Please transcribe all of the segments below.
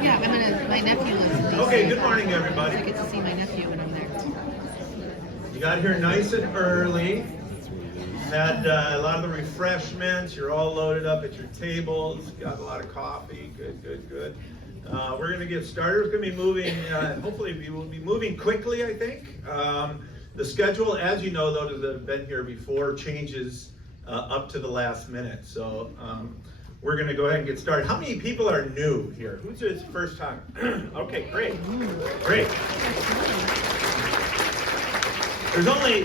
Yeah, my nephew lives in DC. Okay, good morning, everybody. I get to see my nephew when I'm there. You got here nice and early. Had a lot of the refreshments. You're all loaded up at your tables. Got a lot of coffee. Good. We're going to get started. We're going to be moving, hopefully we will be moving quickly, I think. The schedule, as you know, those that have been here before, changes up to the last minute. So we're going to go ahead and get started. How many people are new here? Who's his first time? Okay, great.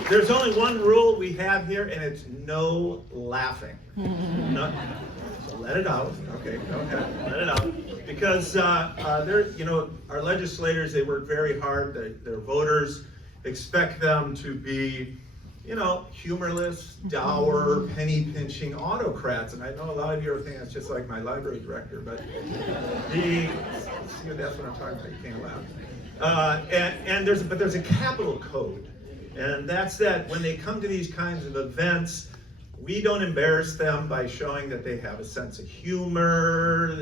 There's only one rule we have here, and it's no laughing. So let it out. Okay, go ahead. Let it out. Because our legislators, they work very hard. Their voters expect them to be, humorless, dour, penny-pinching autocrats. And I know a lot of you are thinking that's just like my library director, but that's what I'm talking about. You can't laugh. But there's a capital code. And that's that when they come to these kinds of events, we don't embarrass them by showing that they have a sense of humor,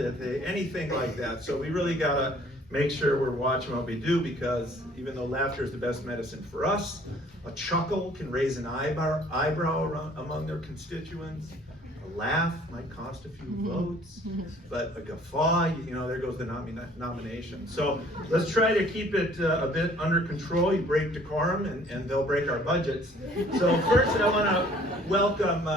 anything like that. So we really gotta make sure we're watching what we do, because even though laughter is the best medicine for us, a chuckle can raise an eyebrow among their constituents. A laugh might cost a few votes, but a guffaw, there goes the nomination. So let's try to keep it a bit under control. You break decorum and they'll break our budgets. So first I want to welcome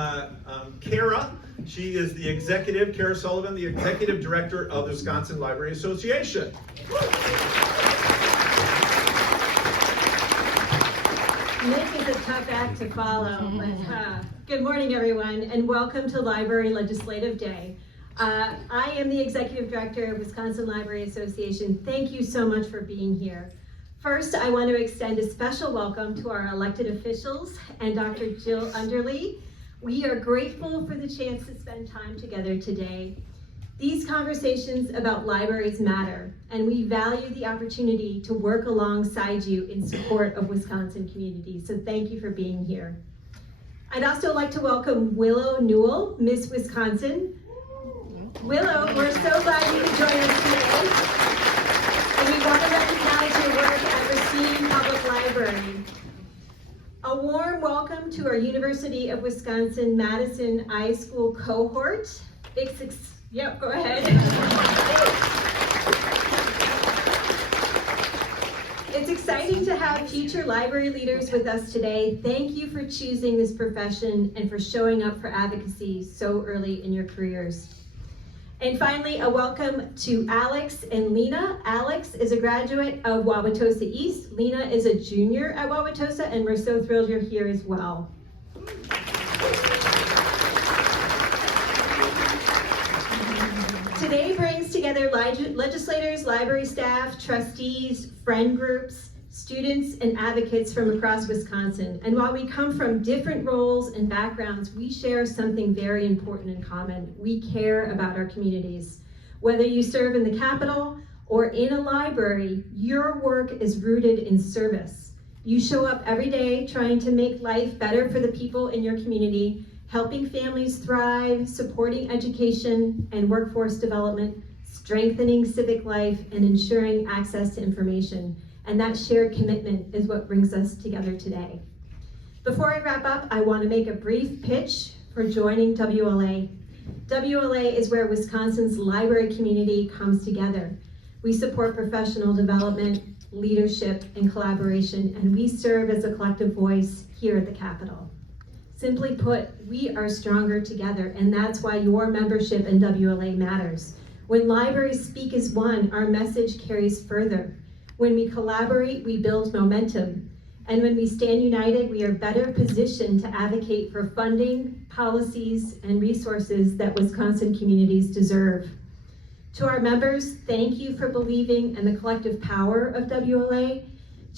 Kara. She is Kara Sullivan, the Executive Director of the Wisconsin Library Association. Nick is a tough act to follow, but good morning, everyone, and welcome to Library Legislative Day. I am the Executive Director of Wisconsin Library Association. Thank you so much for being here. First, I want to extend a special welcome to our elected officials and Dr. Jill Underly. We are grateful for the chance to spend time together today. These conversations about libraries matter, and we value the opportunity to work alongside you in support of Wisconsin communities, so thank you for being here. I'd also like to welcome Willow Newell, Miss Wisconsin. Willow, we're so glad you could join us today, and we want to recognize your work at Racine Public Library. A warm welcome to our University of Wisconsin Madison iSchool cohort. Yep, go ahead. It's exciting to have future library leaders with us today. Thank you for choosing this profession and for showing up for advocacy so early in your careers. And finally, a welcome to Alex and Lena. Alex is a graduate of Wauwatosa East. Lena is a junior at Wauwatosa, and we're so thrilled you're here as well. Today brings together legislators, library staff, trustees, friend groups, students, and advocates from across Wisconsin. And while we come from different roles and backgrounds, we share something very important in common. We care about our communities. Whether you serve in the Capitol or in a library, your work is rooted in service. You show up every day trying to make life better for the people in your community, helping families thrive, supporting education and workforce development, strengthening civic life, and ensuring access to information. And that shared commitment is what brings us together today. Before I wrap up, I want to make a brief pitch for joining WLA. WLA is where Wisconsin's library community comes together. We support professional development, leadership, and collaboration, and we serve as a collective voice here at the Capitol. Simply put, we are stronger together, and that's why your membership in WLA matters. When libraries speak as one, our message carries further. When we collaborate, we build momentum. And when we stand united, we are better positioned to advocate for funding, policies, and resources that Wisconsin communities deserve. To our members, thank you for believing in the collective power of WLA.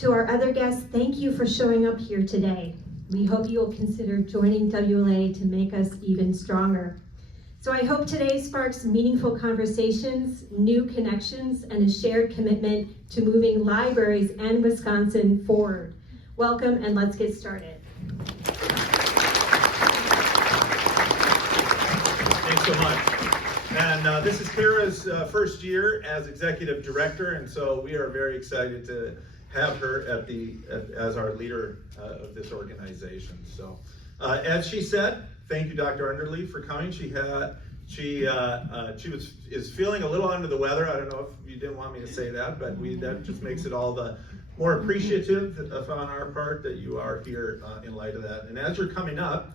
To our other guests, thank you for showing up here today. We hope you will consider joining WLA to make us even stronger. So I hope today sparks meaningful conversations, new connections, and a shared commitment to moving libraries and Wisconsin forward. Welcome, and let's get started. Thanks so much. And this is Kara's first year as executive director, and so we are very excited to have her as our leader of this organization. So, as she said, thank you, Dr. Underly, for coming. She is feeling a little under the weather. I don't know if you didn't want me to say that, but that just makes it all the more appreciative on our part that you are here in light of that. And as you're coming up,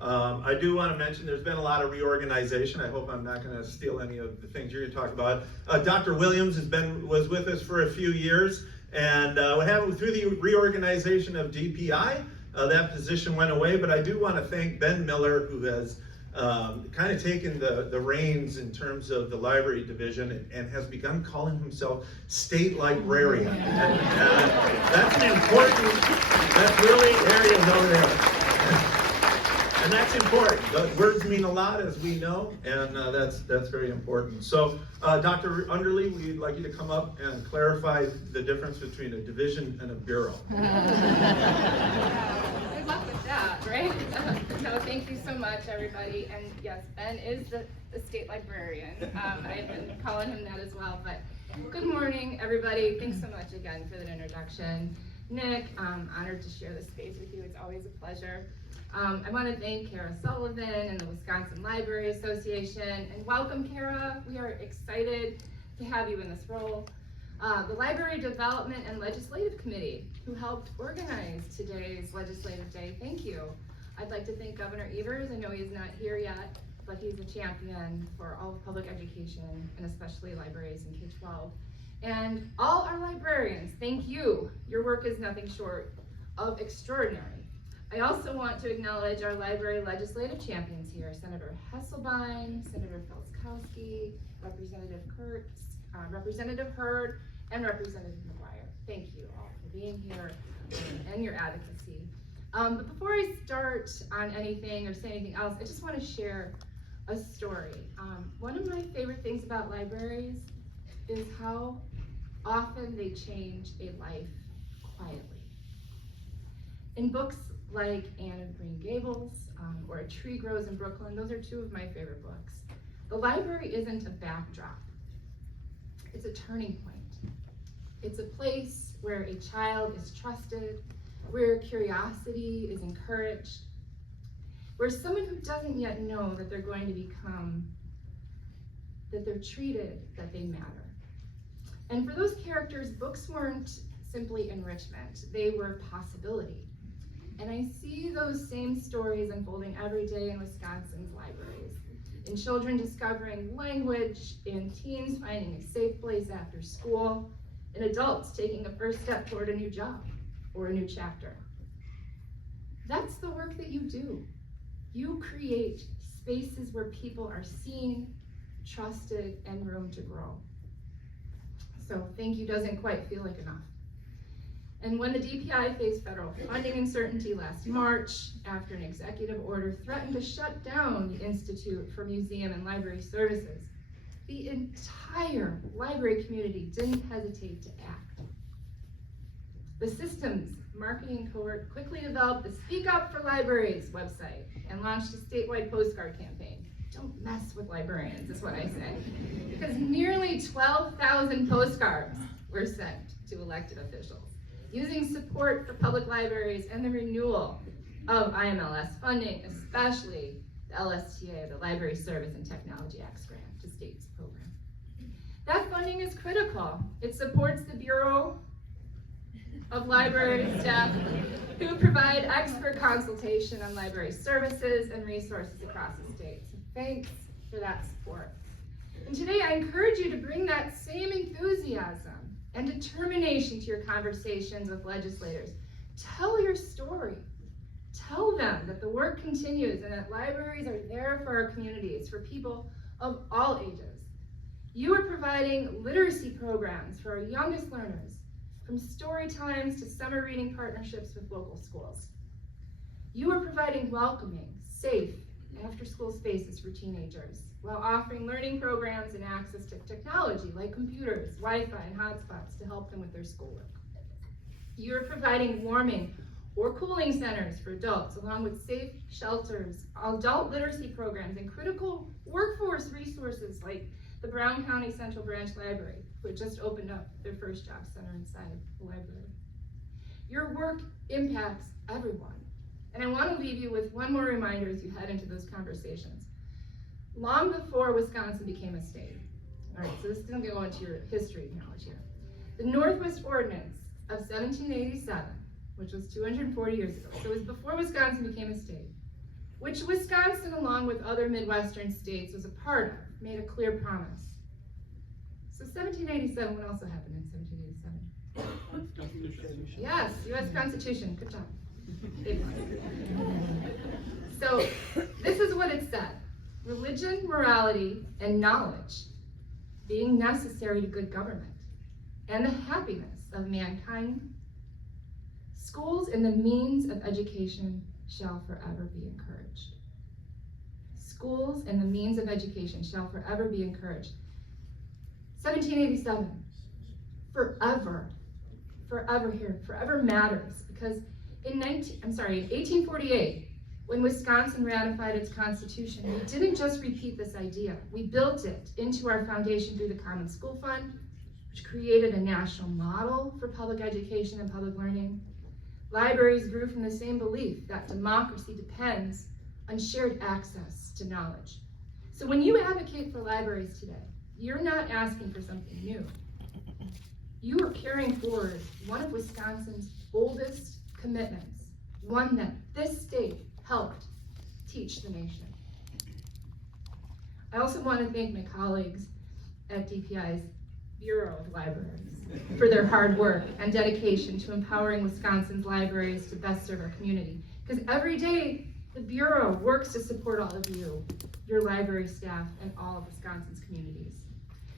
I do want to mention there's been a lot of reorganization. I hope I'm not going to steal any of the things you're going to talk about. Dr. Williams was with us for a few years, and what happened through the reorganization of DPI, that position went away. But I do want to thank Ben Miller, who has kind of taken the reins in terms of the library division and has begun calling himself state librarian. And that's an important, that's really, there he is over there. And that's important. The words mean a lot, as we know, and that's very important. So, Dr. Underly, we'd like you to come up and clarify the difference between a division and a bureau. Good luck with that, right? No, thank you so much, everybody. And yes, Ben is the state librarian. I've been calling him that as well. But good morning, everybody. Thanks so much again for that introduction. Nick, I'm honored to share this space with you. It's always a pleasure. I want to thank Kara Sullivan and the Wisconsin Library Association, and welcome, Kara. We are excited to have you in this role. The Library Development and Legislative Committee, who helped organize today's Legislative Day, thank you. I'd like to thank Governor Evers. I know he's not here yet, but he's a champion for all of public education, and especially libraries in K-12. And all our librarians, thank you. Your work is nothing short of extraordinary. I also want to acknowledge our library legislative champions here, Senator Hesselbein, Senator Felskowski, Representative Kurtz, Representative Hurd, and Representative McGuire. Thank you all for being here and your advocacy. But before I start on anything or say anything else, I just want to share a story. One of my favorite things about libraries is how often they change a life quietly. In books like Anne of Green Gables or A Tree Grows in Brooklyn, those are two of my favorite books. The library isn't a backdrop, it's a turning point. It's a place where a child is trusted, where curiosity is encouraged, where someone who doesn't yet know that they're going to become, that they're treated, that they matter. And for those characters, books weren't simply enrichment, they were possibility. And I see those same stories unfolding every day in Wisconsin's libraries. In children discovering language, in teens finding a safe place after school, in adults taking a first step toward a new job or a new chapter. That's the work that you do. You create spaces where people are seen, trusted, and room to grow. So thank you doesn't quite feel like enough. And when the DPI faced federal funding uncertainty last March, after an executive order threatened to shut down the Institute for Museum and Library Services, the entire library community didn't hesitate to act. The system's marketing cohort quickly developed the Speak Up for Libraries website and launched a statewide postcard campaign. Don't mess with librarians, is what I say. Because nearly 12,000 postcards were sent to elected officials, using support for public libraries and the renewal of IMLS funding, especially the LSTA, the Library Service and Technology Acts grant to states program. That funding is critical. It supports the Bureau of Library staff who provide expert consultation on library services and resources across the state. So thanks for that support. And today I encourage you to bring that same enthusiasm and determination to your conversations with legislators. Tell your story. Tell them that the work continues and that libraries are there for our communities, for people of all ages. You are providing literacy programs for our youngest learners, from story times to summer reading partnerships with local schools. You are providing welcoming, safe, after-school spaces for teenagers, while offering learning programs and access to technology like computers, Wi-Fi, and hotspots to help them with their schoolwork. You are providing warming, or cooling centers for adults, along with safe shelters, adult literacy programs, and critical workforce resources like the Brown County Central Branch Library, who had just opened up their first job center inside the library. Your work impacts everyone. And I want to leave you with one more reminder as you head into those conversations. Long before Wisconsin became a state, all right, so this is going to go into your history knowledge here. The Northwest Ordinance of 1787, which was 240 years ago, so it was before Wisconsin became a state, which Wisconsin, along with other Midwestern states, was a part of, made a clear promise. So 1787, what also happened in 1787? Yes, U.S. Constitution, good job. So this is what it said: religion, morality, and knowledge being necessary to good government and the happiness of mankind, schools and the means of education shall forever be encouraged. Schools and the means of education shall forever be encouraged. 1787, forever here, forever matters, because in 1848, when Wisconsin ratified its constitution, we didn't just repeat this idea. We built it into our foundation through the Common School Fund, which created a national model for public education and public learning. Libraries grew from the same belief that democracy depends on shared access to knowledge. So when you advocate for libraries today, you're not asking for something new. You are carrying forward one of Wisconsin's oldest commitments, one that this state helped teach the nation. I also want to thank my colleagues at DPI's Bureau of Libraries for their hard work and dedication to empowering Wisconsin's libraries to best serve our community. Because every day, the Bureau works to support all of you, your library staff, and all of Wisconsin's communities.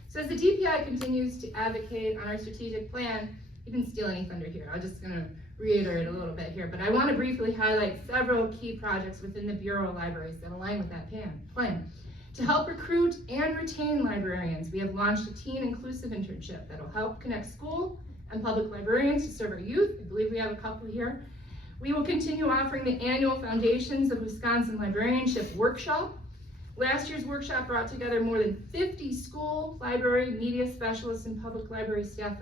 So as the DPI continues to advocate on our strategic plan, you didn't steal any thunder here. I'm just gonna reiterate a little bit here, but I want to briefly highlight several key projects within the Bureau of Libraries that align with that plan. To help recruit and retain librarians, we have launched a teen inclusive internship that will help connect school and public librarians to serve our youth. I believe we have a couple here. We will continue offering the annual Foundations of Wisconsin Librarianship workshop. Last year's workshop brought together more than 50 school, library, media specialists, and public library staff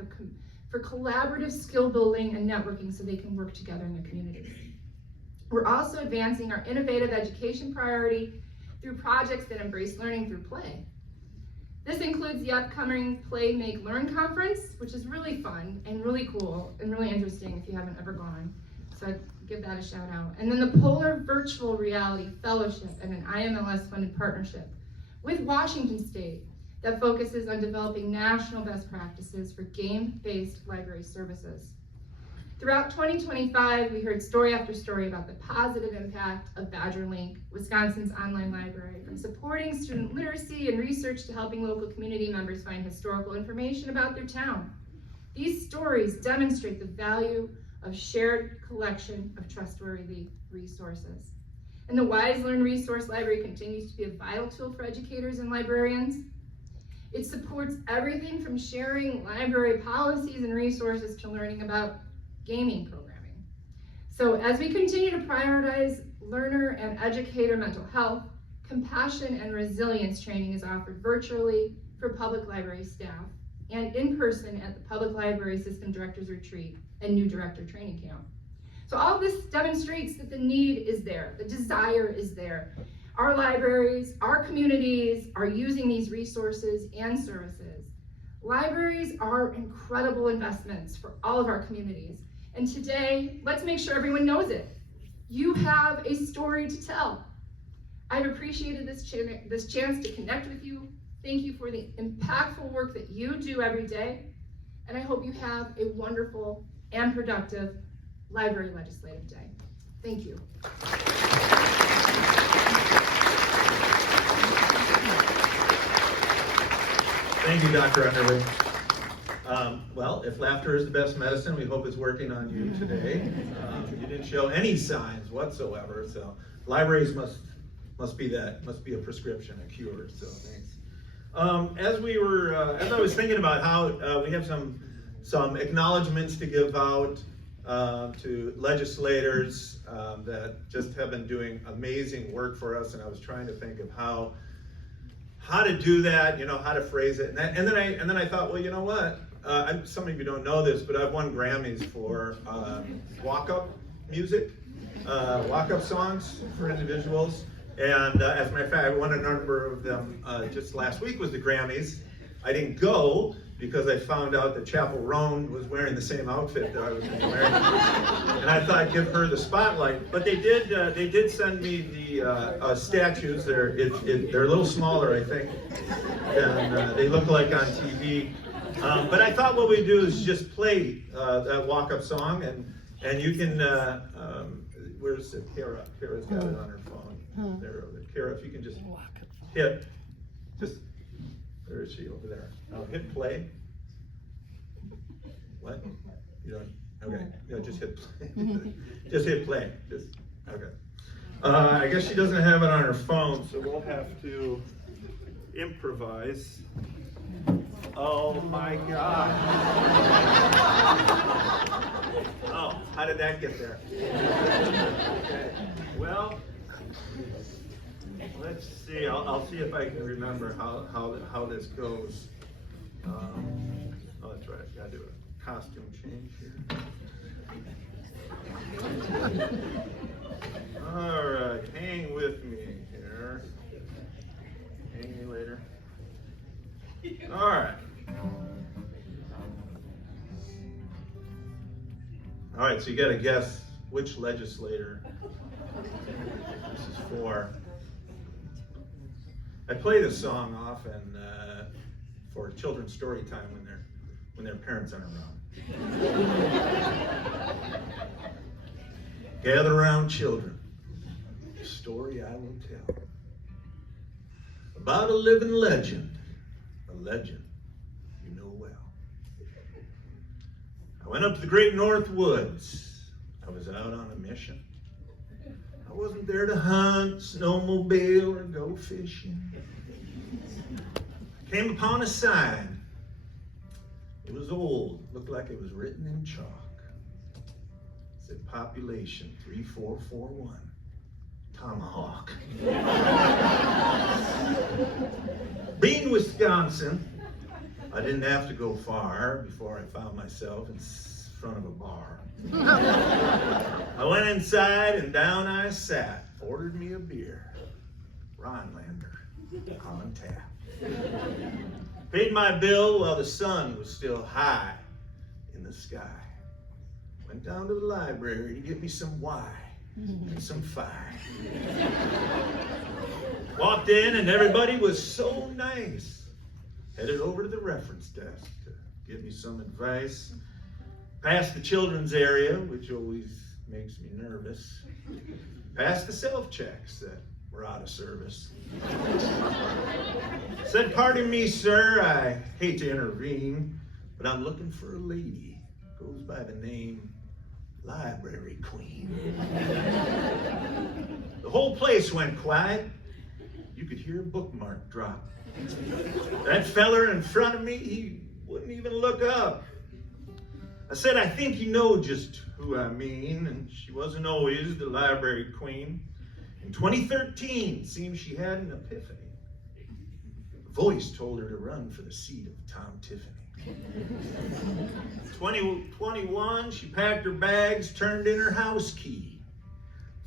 for collaborative skill building and networking so they can work together in their communities. We're also advancing our innovative education priority through projects that embrace learning through play. This includes the upcoming Play, Make, Learn conference, which is really fun and really cool and really interesting if you haven't ever gone. So I'd give that a shout out. And then the Polar Virtual Reality Fellowship and an IMLS funded partnership with Washington State that focuses on developing national best practices for game-based library services. Throughout 2025, we heard story after story about the positive impact of BadgerLink, Wisconsin's online library, from supporting student literacy and research to helping local community members find historical information about their town. These stories demonstrate the value of shared collection of trustworthy resources. And the Wise Learn Resource Library continues to be a vital tool for educators and librarians. It supports everything from sharing library policies and resources to learning about gaming programming. So as we continue to prioritize learner and educator mental health, compassion and resilience training is offered virtually for public library staff and in person at the Public Library System Directors Retreat and New Director Training Camp. So all of this demonstrates that the need is there, the desire is there. Our libraries, our communities are using these resources and services. Libraries are incredible investments for all of our communities. And today, let's make sure everyone knows it. You have a story to tell. I've appreciated this chance to connect with you. Thank you for the impactful work that you do every day. And I hope you have a wonderful and productive Library Legislative Day. Thank you. Thank you, Dr. Underwood. Well, if laughter is the best medicine, we hope it's working on you today. You didn't show any signs whatsoever, so libraries must be a prescription, a cure. So thanks. As I was thinking about how we have some acknowledgments to give out, to legislators that just have been doing amazing work for us, and I was trying to think of how to do that, how to phrase it, and then I thought, well, you know what? Some of you don't know this, but I've won Grammys for walk-up music, walk-up songs for individuals, and as a matter of fact, I won a number of them. Just last week was the Grammys. I didn't go because I found out that Chapel Roan was wearing the same outfit that I was wearing, and I thought I'd give her the spotlight. But they did send me the statues. They're a little smaller, I think, and they look like on TV. But I thought what we do is just play that walk-up song, and you can. Where's it? Kara? Kara's got it on her phone. There, Kara, if you can just hit, where is she over there? Hit play. What? You don't? Okay. No, just hit play. Just hit play. Okay. I guess she doesn't have it on her phone, so we'll have to improvise. Oh my God. Oh, how did that get there? Okay. Well, let's see. I'll see if I can remember how this goes. Oh, that's right. Gotta do a costume change here. All right, hang with me here. Hang me later. All right. All right, so you got to guess which legislator this is for. I play this song often for children's story time when their parents aren't around. Gather around, children. The story I will tell about a living legend, a legend you know well. I went up to the great North Woods. I was out on a mission. I wasn't there to hunt, snowmobile, or go fishing. I came upon a sign. It was old, looked like it was written in chalk. It said population 3441, Tomahawk. Being Wisconsin, I didn't have to go far before I found myself in front of a bar. I went inside and down I sat, ordered me a beer. Rhinelander on tap. Paid my bill while the sun was still high in the sky. Went down to the library to get me some Y and some Phi. Walked in and everybody was so nice. Headed over to the reference desk to give me some advice. Past the children's area, which always makes me nervous. Past the self-checks that were out of service. Said, pardon me, sir, I hate to intervene, but I'm looking for a lady. Goes by the name Library Queen. The whole place went quiet. You could hear a bookmark drop. That feller in front of me, he wouldn't even look up. I said, I think you know just who I mean, and she wasn't always the Library Queen. In 2013, seems she had an epiphany. A voice told her to run for the seat of Tom Tiffany. 2021, she packed her bags, turned in her house key.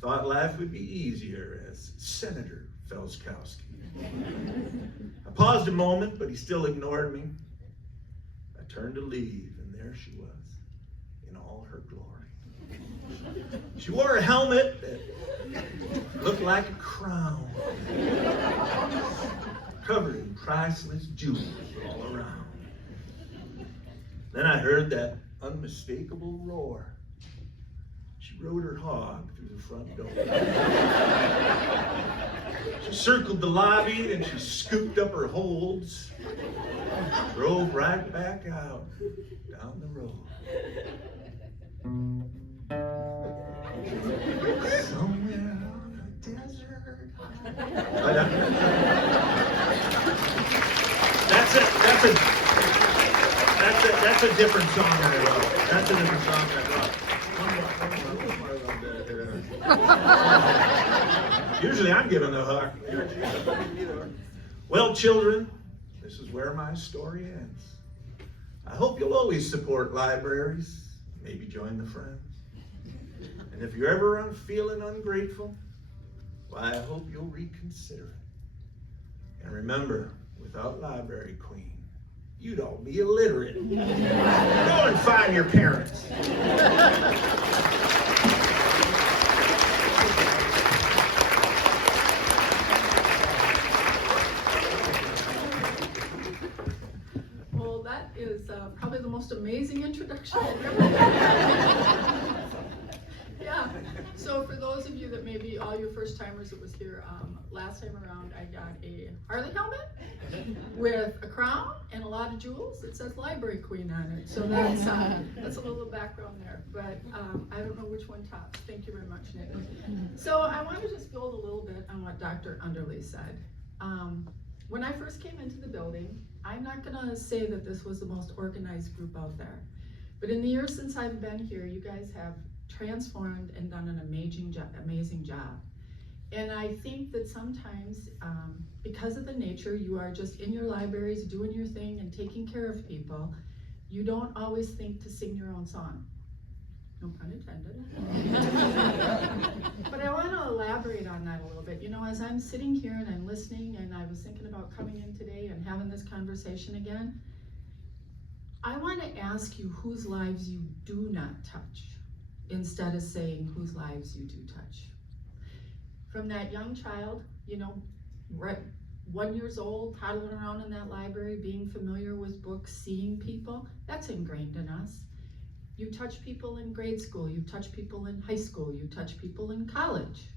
Thought life would be easier as Senator Felskowski. I paused a moment, but he still ignored me. I turned to leave, and there she was, in all her glory. She wore a helmet that looked like a crown, covered in priceless jewels all around. Then I heard that unmistakable roar. She rode her hog through the front door. She circled the lobby, then she scooped up her holds, drove right back out down the road. Somewhere on a desert. That's a different song I wrote. That's a different song I wrote. Usually I'm giving the hook. Well, children, this is where my story ends. I hope you'll always support libraries, maybe join the Friends. And if you're ever feeling ungrateful, why, I hope you'll reconsider it. And remember, without Library Queen, you'd all be illiterate. Go and find your parents. Well, that is probably the most amazing introduction I've ever had. Yeah, so for those of you that maybe all your first timers that was here, last time around I got a Harley helmet with a crown and a lot of jewels. It says Library Queen on it, so that's a little background there, but I don't know which one tops. Thank you very much, Nick. So I want to just build a little bit on what Dr. Underley said. When I first came into the building, I'm not gonna say that this was the most organized group out there, but in the years since I've been here, you guys have transformed and done an amazing job. And I think that sometimes, because of the nature, you are just in your libraries doing your thing and taking care of people, you don't always think to sing your own song. No pun intended. But I want to elaborate on that a little bit. You know, as I'm sitting here and I'm listening, and I was thinking about coming in today and having this conversation again, I want to ask you whose lives you do not touch, instead of saying whose lives you do touch. From that young child, you know, right, 1 year old, toddling around in that library, being familiar with books, seeing people, that's ingrained in us. You touch people in grade school, you touch people in high school, you touch people in college.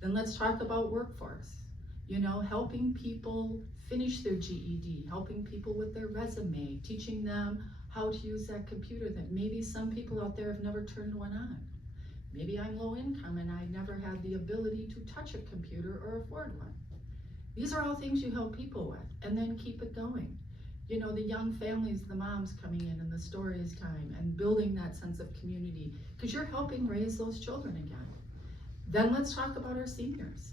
Then let's talk about workforce. You know, helping people finish their GED, helping people with their resume, teaching them how to use that computer that maybe some people out there have never turned one on. Maybe I'm low income and I never had the ability to touch a computer or afford one. These are all things you help people with, and then keep it going. You know, the young families, the moms coming in and the stories time and building that sense of community, because you're helping raise those children again. Then let's talk about our seniors.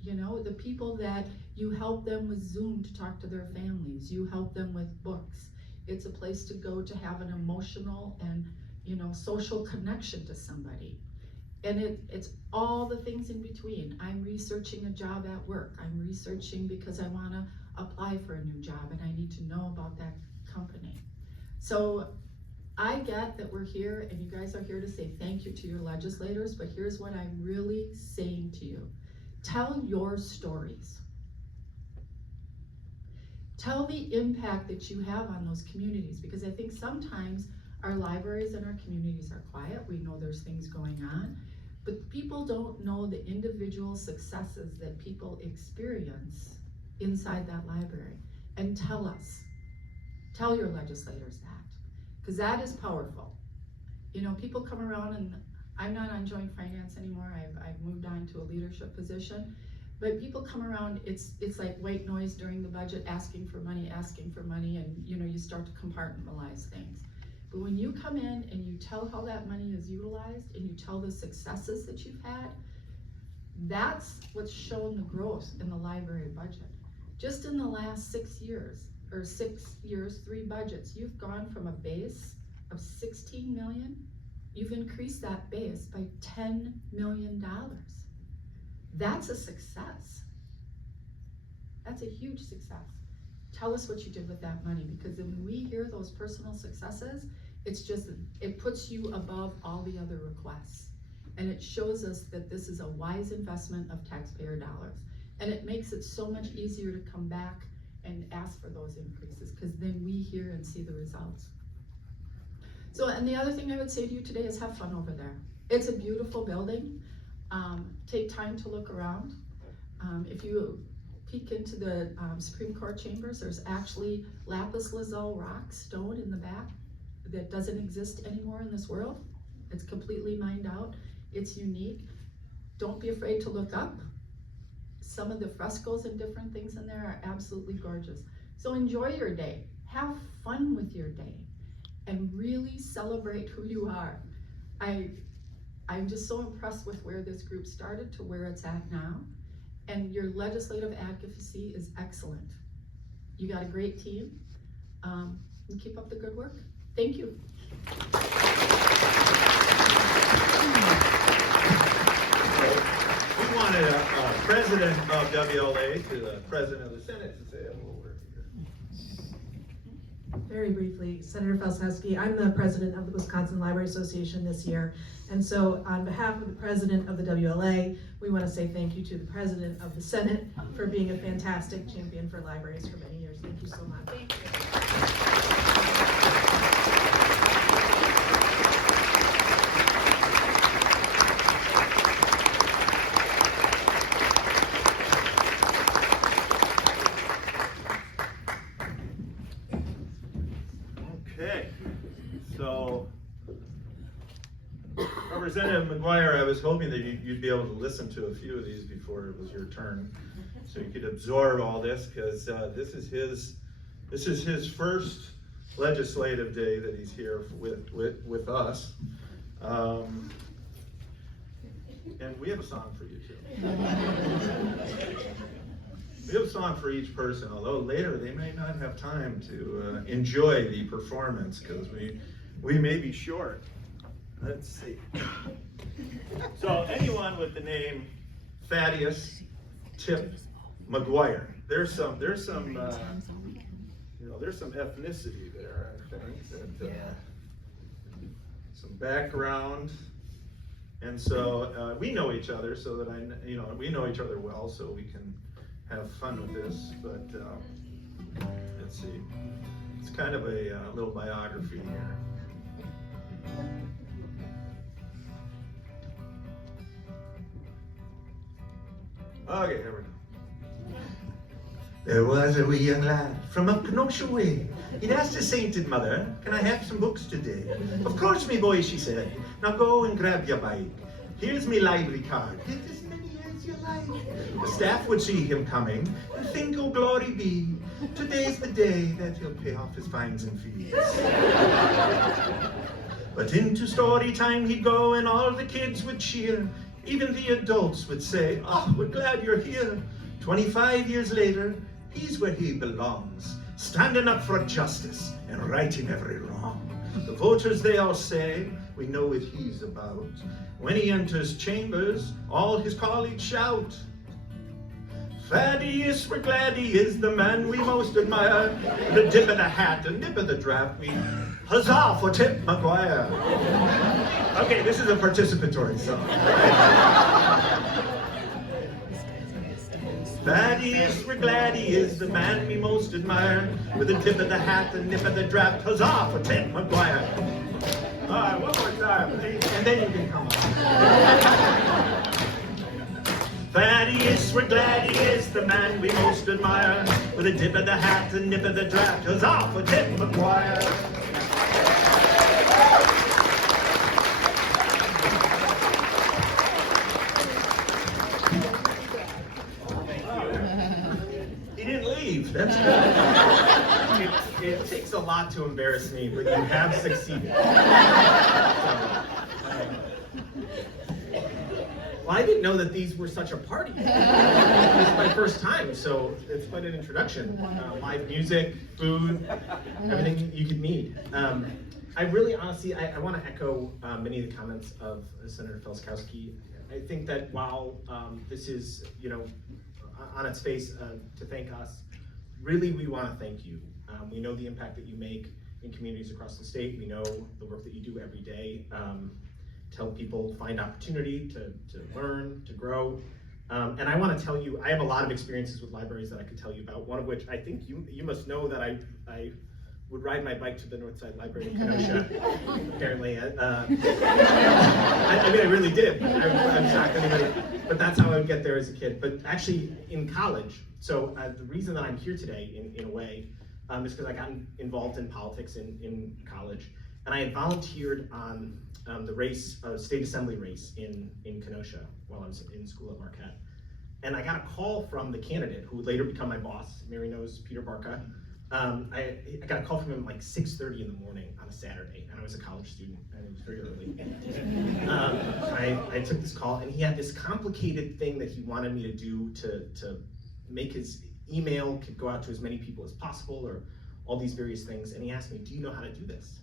You know, the people that you help them with Zoom to talk to their families, you help them with books. It's a place to go to have an emotional and, you know, social connection to somebody. And it's all the things in between. I'm researching a job at work. I'm researching because I want to apply for a new job and I need to know about that company. So I get that we're here and you guys are here to say thank you to your legislators, but here's what I'm really saying to you. Tell your stories. Tell the impact that you have on those communities, because I think sometimes our libraries and our communities are quiet. We know there's things going on, but people don't know the individual successes that people experience inside that library. And tell us, tell your legislators that, because that is powerful. You know, people come around, and I'm not on joint finance anymore. I've moved on to a leadership position. But people come around, it's like white noise during the budget, asking for money, and you know, you start to compartmentalize things. But when you come in and you tell how that money is utilized and you tell the successes that you've had, that's what's shown the growth in the library budget. Just in the last 6 years, 3 budgets, you've gone from a base of 16 million, you've increased that base by $10 million. That's a success. That's a huge success. Tell us what you did with that money, because when we hear those personal successes, it puts you above all the other requests. And it shows us that this is a wise investment of taxpayer dollars. And it makes it so much easier to come back and ask for those increases, because then we hear and see the results. So, and the other thing I would say to you today is have fun over there. It's a beautiful building. Take time to look around. If you peek into the Supreme Court chambers, there's actually lapis lazuli rock stone in the back that doesn't exist anymore in this world. It's completely mined out. It's unique. Don't be afraid to look up. Some of the frescoes and different things in there are absolutely gorgeous. So enjoy your day. Have fun with your day and really celebrate who you are. I'm just so impressed with where this group started to where it's at now. And your legislative advocacy is excellent. You got a great team. And keep up the good work. Thank you. We wanted a president of WLA to the president of the Senate to say a little word here. Very briefly, Senator Felskowski, I'm the president of the Wisconsin Library Association this year. And so on behalf of the president of the WLA, we want to say thank you to the president of the Senate for being a fantastic champion for libraries for many years. Thank you so much. Thank you. Okay, so Representative McGuire, I was hoping that you'd be able to listen to a few of these before it was your turn, so you could absorb all this, because this is his first legislative day that he's here with us, and we have a song for you too. We have a song for each person, although later they may not have time to enjoy the performance because we may be short. Let's see. So anyone with the name Thaddeus Tip McGuire, there's some ethnicity there, I think, that, some background. And so we know each other, so that we know each other well, so we can have fun with this. But let's see, it's kind of a little biography here. Okay, here we go. There was a wee young lad from up Kenosha way. He'd asked his sainted mother, "Can I have some books today?" "Of course, me boy," she said. "Now go and grab your bike. Here's me library card. Get as many as you like." The staff would see him coming and think, "Oh, glory be, today's the day that he'll pay off his fines and fees." But into story time he'd go and all the kids would cheer. Even the adults would say, "Oh, we're glad you're here." 25 years later, he's where he belongs, standing up for justice and righting every wrong. The voters, they all say, we know what he's about. When he enters chambers, all his colleagues shout, "Thaddeus, we're glad he is the man we most admire. The dip of the hat, the nip of the draft, we huzzah for Tip McGuire." Okay, this is a participatory song. Thaddeus, we're glad he is the man we most admire. With a tip of the hat, the nip of the draft, huzzah for Tip McGuire. All right, one more time, and then you can come on. Thaddeus, we're glad he is the man we most admire. With a dip of the hat, the nip of the draft, huzzah for Tip McGuire. That's good. It takes a lot to embarrass me, but you have succeeded. Well, I didn't know that these were such a party. This is my first time, so it's quite an introduction. Live music, food, everything you could need. I really, honestly, I want to echo many of the comments of Senator Felskowski. I think that while this is, on its face to thank us, really, we want to thank you. We know the impact that you make in communities across the state. We know the work that you do every day to help people find opportunity to learn, to grow. And I want to tell you, I have a lot of experiences with libraries that I could tell you about, one of which I think you must know that I would ride my bike to the Northside Library in Kenosha, apparently. I really did. I'm shocked anybody, but that's how I would get there as a kid. But actually, in college, so the reason that I'm here today, in a way, is because I got involved in politics in college, and I had volunteered on the state assembly race in Kenosha while I was in school at Marquette. And I got a call from the candidate who would later become my boss. Mary knows Peter Barca. I got a call from him like 6:30 in the morning on a Saturday, and I was a college student, and it was very early. I took this call, and he had this complicated thing that he wanted me to do to make his email could go out to as many people as possible, or all these various things. And he asked me, "Do you know how to do this?"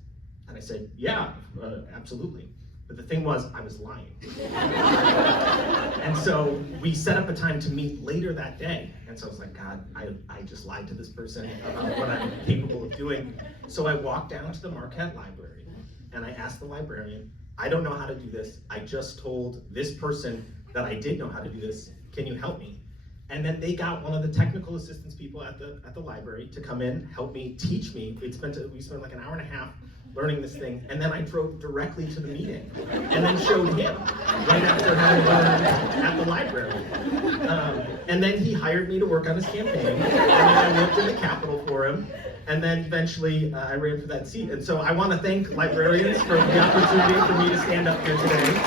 And I said, "Yeah, absolutely." But the thing was, I was lying. And so we set up a time to meet later that day. And so I was like, God, I just lied to this person about what I'm capable of doing. So I walked down to the Marquette Library and I asked the librarian, I don't know how to do this. I just told this person that I did know how to do this. Can you help me? And then they got one of the technical assistance people at the library to come in, help me, teach me. We spent like an hour and a half learning this thing, and then I drove directly to the meeting, and then showed him right after having learned at the library. And then he hired me to work on his campaign, and then I worked in the Capitol for him, and then eventually I ran for that seat. And so I want to thank librarians for the opportunity for me to stand up here today.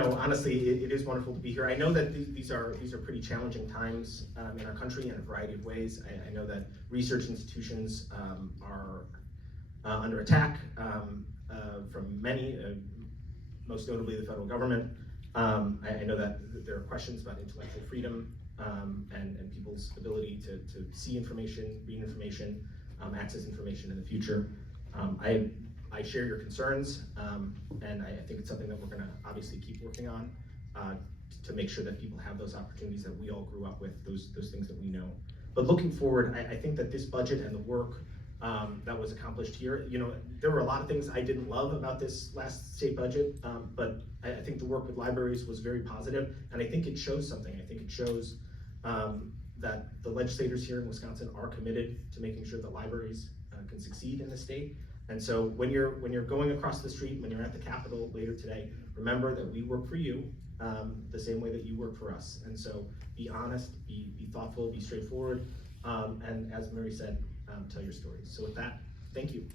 Well, honestly, it is wonderful to be here. I know that these are pretty challenging times in our country in a variety of ways. I know that research institutions are under attack from many, most notably the federal government. I know that there are questions about intellectual freedom and people's ability to see information, read information, access information in the future. I share your concerns, and I think it's something that we're going to obviously keep working on to make sure that people have those opportunities that we all grew up with, those things that we know. But looking forward, I think that this budget and the work that was accomplished here, there were a lot of things I didn't love about this last state budget, but I think the work with libraries was very positive, and I think it shows something. I think it shows that the legislators here in Wisconsin are committed to making sure that libraries can succeed in the state. And so when you're going across the street, when you're at the Capitol later today, remember that we work for you the same way that you work for us. And so be honest, be thoughtful, be straightforward, and as Mary said, tell your stories. So with that, thank you.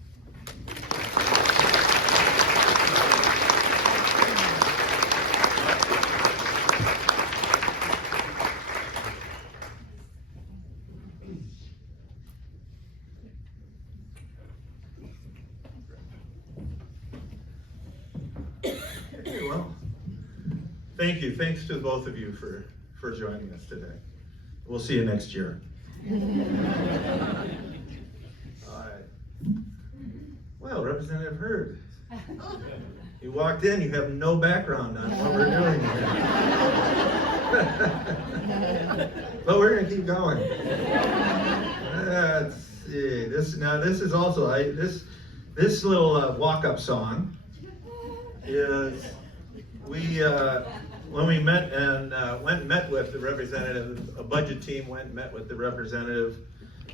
Thank you. Thanks to both of you for joining us today. We'll see you next year. All right. Well, Representative Hurd, you walked in, you have no background on what we're doing here. But we're going to keep going. Let's see. This is also, this little walk-up song is, when we met and went and met with the representative, a budget team went and met with the representative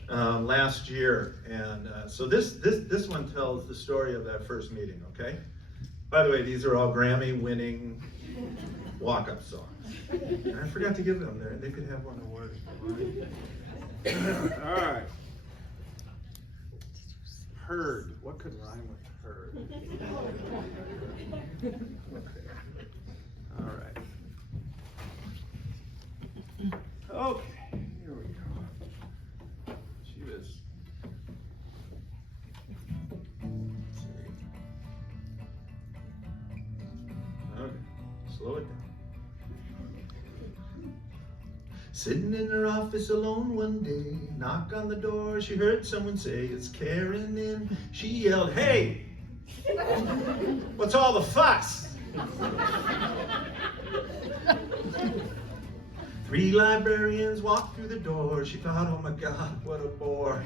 last year, and so this one tells the story of that first meeting. Okay. By the way, these are all Grammy-winning walk-up songs. And I forgot to give them there. They could have one award. All right. Hurd. What could rhyme with hurd? All right. Okay, here we go. She was. Okay, slow it down. Sitting in her office alone one day, knock on the door, she heard someone say, "It's Karen in." She yelled, "Hey! What's all the fuss?" 3 librarians walked through the door. She thought, oh my God, what a bore.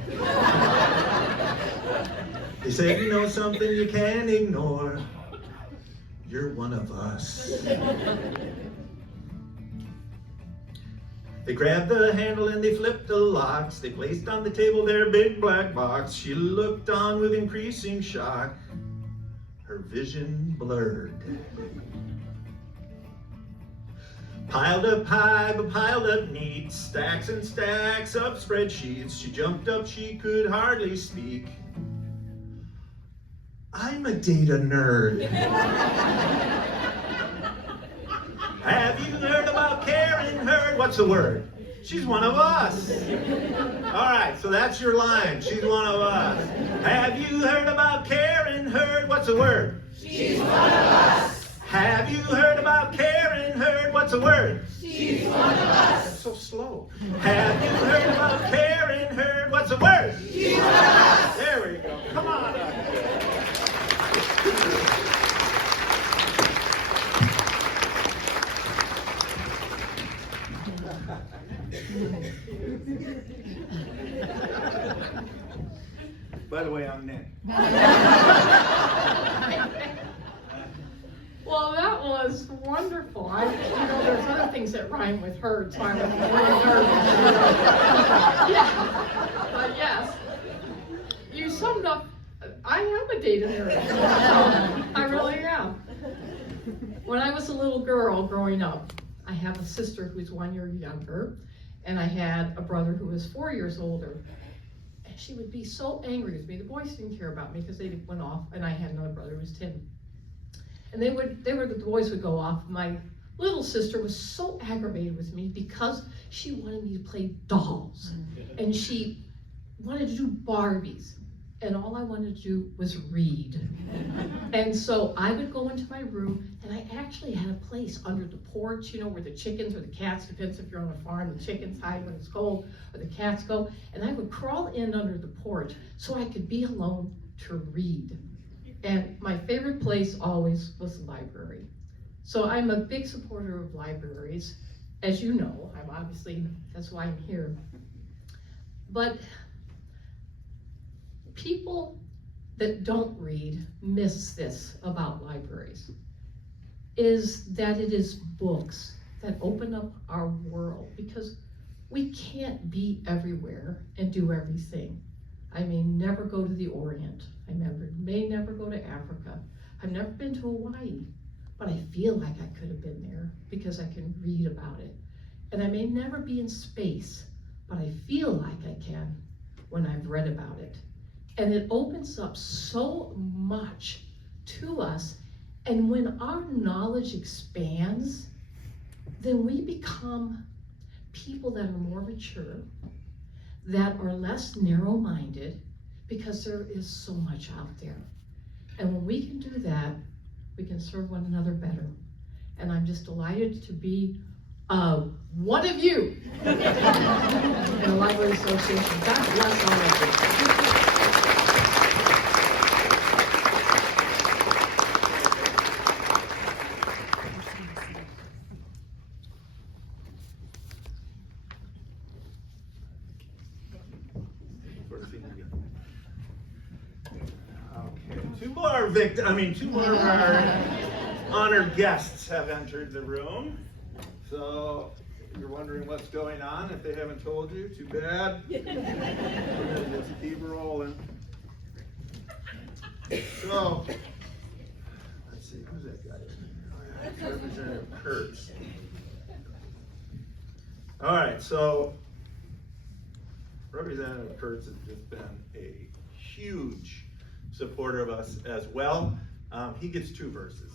They said, you know something you can't ignore. You're one of us. They grabbed the handle and they flipped the locks. They placed on the table their big black box. She looked on with increasing shock. Her vision blurred. Piled up high, but piled up neat, stacks and stacks of spreadsheets. She jumped up, she could hardly speak. I'm a data nerd. heard? What's the word? She's one of us. All right, so that's your line. She's one of us. Have you heard about Karen Heard? What's the word? She's one of us. Have you heard about Karen Heard? What's the word? She's one of us. That's so slow. Have you heard about Karen Heard? What's the word? She's one of us. There we go. Come on up. By the way, I'm Nick. Well, that was wonderful. There's other things that rhyme with heard, so I was really nervous. Yeah, but yes, you summed up. I am a data nerd. I really am. When I was a little girl growing up, I have a sister who's 1 year younger, and I had a brother who was 4 years older. And she would be so angry with me. The boys didn't care about me because they went off, and I had another brother who was 10. And the boys would go off. My little sister was so aggravated with me because she wanted me to play dolls. And she wanted to do Barbies. And all I wanted to do was read. And so I would go into my room, and I actually had a place under the porch, where the chickens or the cats, depends if you're on a farm, the chickens hide when it's cold, or the cats go. And I would crawl in under the porch so I could be alone to read. And my favorite place always was the library. So I'm a big supporter of libraries. As you know, that's why I'm here. But people that don't read miss this about libraries, is that it is books that open up our world, because we can't be everywhere and do everything. I may never go to the Orient. I may never go to Africa. I've never been to Hawaii, but I feel like I could have been there because I can read about it. And I may never be in space, but I feel like I can when I've read about it. And it opens up so much to us. And when our knowledge expands, then we become people that are more mature, that are less narrow-minded, because there is so much out there. And when we can do that, we can serve one another better. And I'm just delighted to be one of you in the Library Association. God bless all of you. Two more of our honored guests have entered the room. So if you're wondering what's going on, if they haven't told you, too bad. Let's keep rolling. So, let's see, who's that guy? Oh, yeah, Representative Kurtz. All right, so Representative Kurtz has just been a huge supporter of us as well. He gets 2 verses.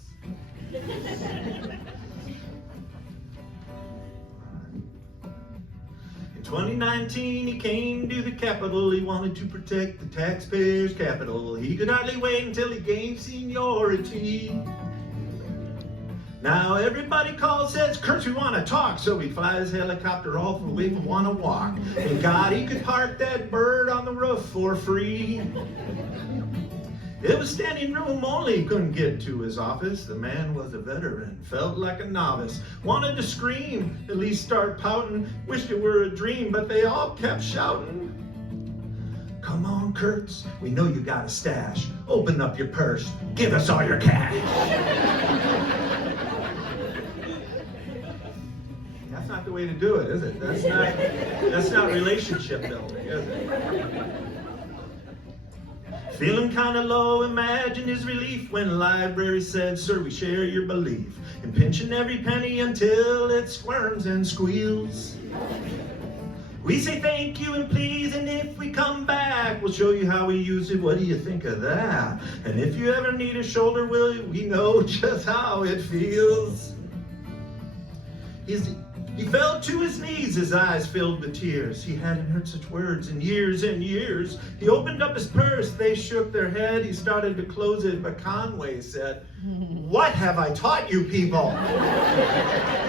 In 2019, he came to the Capitol. He wanted to protect the taxpayers' capital. He could hardly wait until he gained seniority. Now everybody calls, says, Kurtz, we want to talk. So he flies his helicopter all the way from Wanna Walk. And God, he could park that bird on the roof for free. It was standing room only, couldn't get to his office. The man was a veteran, felt like a novice. Wanted to scream, at least start pouting. Wished it were a dream, but they all kept shouting. Come on, Kurtz, we know you got a stash. Open up your purse, give us all your cash. That's not the way to do it, is it? That's not relationship building, is it? Feeling kind of low, imagine his relief when the library said, sir, we share your belief in pinching every penny until it squirms and squeals. We say thank you and please, and if we come back, we'll show you how we use it. What do you think of that? And if you ever need a shoulder, we know just how it feels. He fell to his knees, his eyes filled with tears. He hadn't heard such words in years and years. He opened up his purse, they shook their head. He started to close it, but Conway said, "What have I taught you people?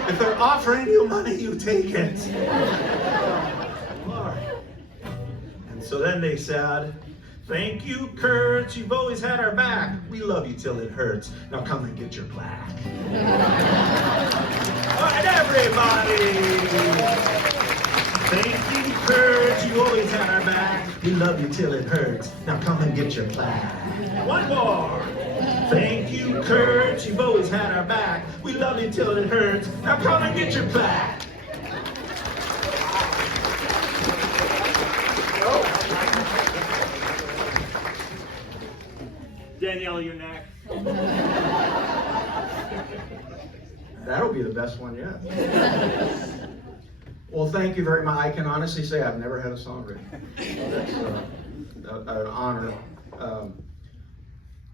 If they're offering you money, you take it." And so then they said, "Thank you, Kurt, you've always had our back. We love you till it hurts. Now come and get your plaque." All right, everybody. "Thank you, Kurt, you always had our back. We love you till it hurts. Now come and get your plaque." One more. "Thank you, Kurt, you've always had our back. We love you till it hurts. Now come and get your plaque." Danielle, you're next. That'll be the best one yet. Well, thank you very much. I can honestly say I've never had a song written. So that's an honor.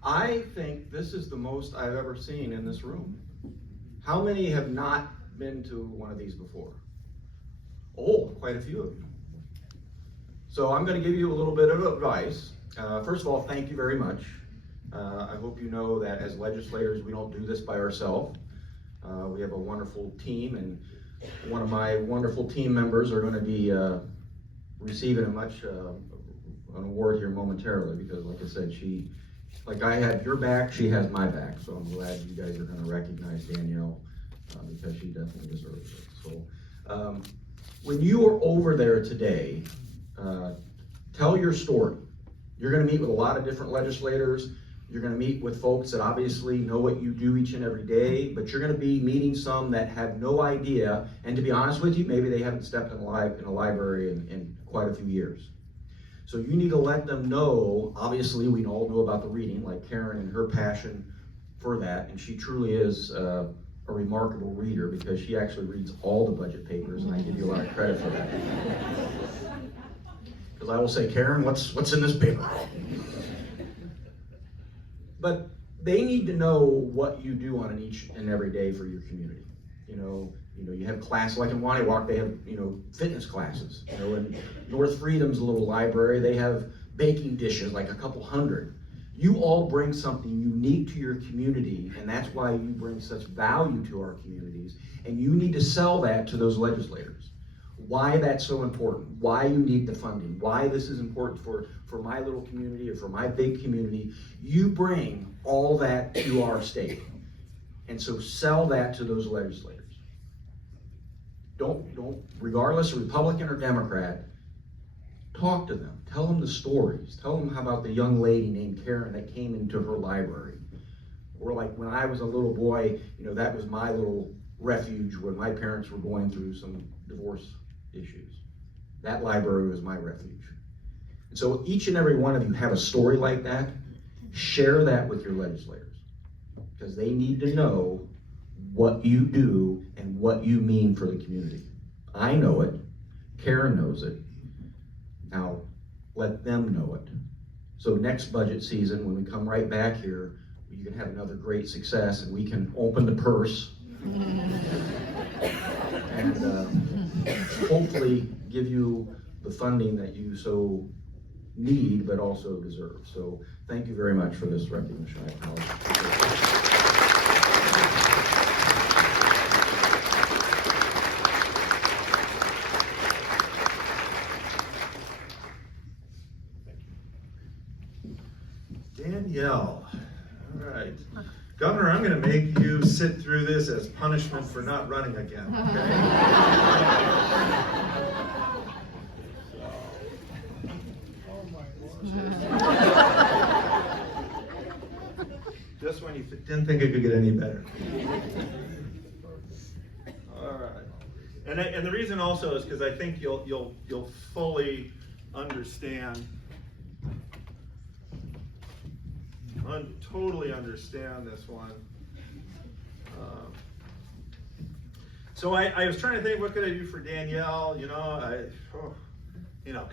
I think this is the most I've ever seen in this room. How many have not been to one of these before? Oh, quite a few of you. So I'm going to give you a little bit of advice. First of all, thank you very much. I hope you know that as legislators, we don't do this by ourselves. We have a wonderful team, and one of my wonderful team members are going to be receiving an award here momentarily, because like I said, like I have your back, she has my back. So I'm glad you guys are going to recognize Danielle because she definitely deserves it. So when you are over there today, tell your story. You're going to meet with a lot of different legislators. You're going to meet with folks that obviously know what you do each and every day, but you're going to be meeting some that have no idea, and to be honest with you, maybe they haven't stepped in a library in quite a few years. So you need to let them know, obviously we all know about the reading, like Karen and her passion for that, and she truly is a remarkable reader because she actually reads all the budget papers, and I give you a lot of credit for that. Because I will say, "Karen, what's in this paper?" But they need to know what you do on each and every day for your community. You have classes like in Waniwak, they have fitness classes. In North Freedom's little library, they have baking dishes, like a couple hundred. You all bring something unique to your community, and that's why you bring such value to our communities. And you need to sell that to those legislators. Why that's so important, why you need the funding, why this is important for my little community or for my big community. You bring all that to our state. And so sell that to those legislators. Don't, regardless of Republican or Democrat, talk to them. Tell them the stories. Tell them about the young lady named Karen that came into her library. Or like when I was a little boy, that was my little refuge when my parents were going through some divorce issues. That library was my refuge. And so each and every one of you have a story like that. Share that with your legislators, because they need to know what you do and what you mean for the community. I know it. Karen knows it. Now, let them know it. So next budget season, when we come right back here, you can have another great success, and we can open the purse and hopefully give you the funding that you so need, but also deserve. So thank you very much for this recognition. I acknowledge. Danielle, all right. Governor, I'm going to make you sit through this as punishment for not running again, Just when you didn't think it could get any better. All right. And the reason also is because I think you'll fully understand, totally understand this one. So I was trying to think, what could I do for Danielle?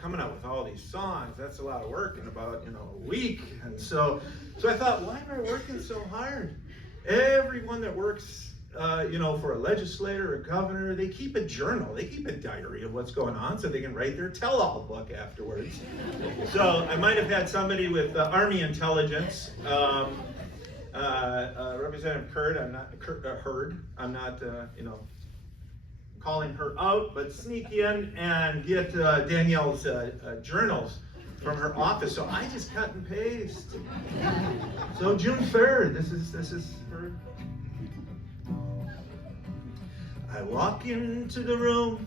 Coming up with all these songs, that's a lot of work in about, a week. And so I thought, why am I working so hard? Everyone that works for a legislator or governor, they keep a journal, they keep a diary of what's going on so they can write their tell-all book afterwards. So I might have had somebody with Army intelligence, Representative Hurd, I'm not, calling her out, but sneak in and get Danielle's journals from her office. So I just cut and paste. So June 3rd, this is for. I walk into the room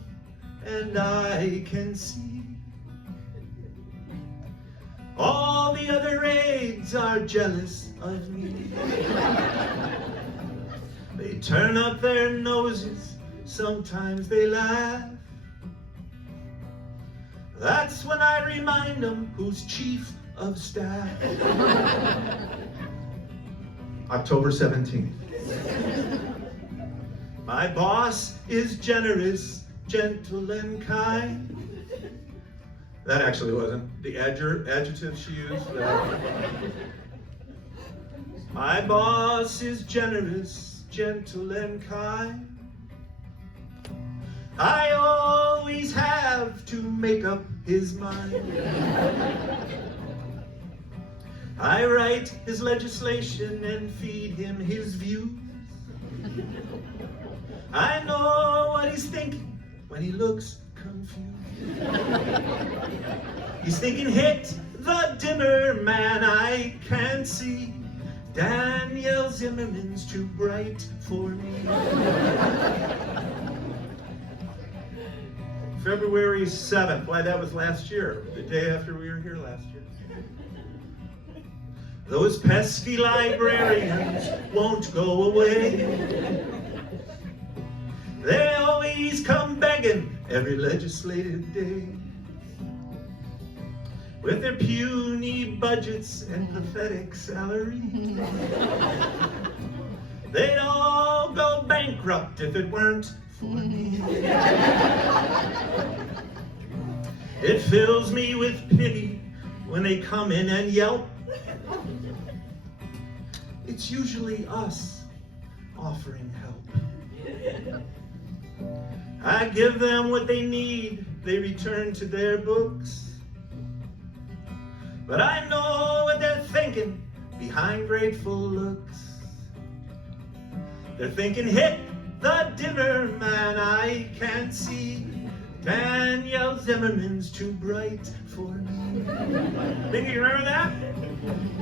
and I can see all the other aides are jealous of me. They turn up their noses, sometimes they laugh. That's when I remind them who's chief of staff. October 17th. My boss is generous, gentle, and kind. That actually wasn't the adjective she used. My boss is generous, gentle, and kind. I always have to make up his mind. I write his legislation and feed him his views. I know what he's thinking when he looks confused. He's thinking, hit the dimmer, man, I can't see. Danielle Zimmerman's too bright for me. February 7th, why, that was last year, the day after we were here last year. Those pesky librarians won't go away. They always come begging every legislative day. With their puny budgets and pathetic salaries. They'd all go bankrupt if it weren't for me. It fills me with pity when they come in and yelp. It's usually us offering help. I give them what they need, they return to their books. But I know what they're thinking behind grateful looks. They're thinking, hit the dimmer, man, I can't see. Danielle Zimmerman's too bright for me. Think you remember that?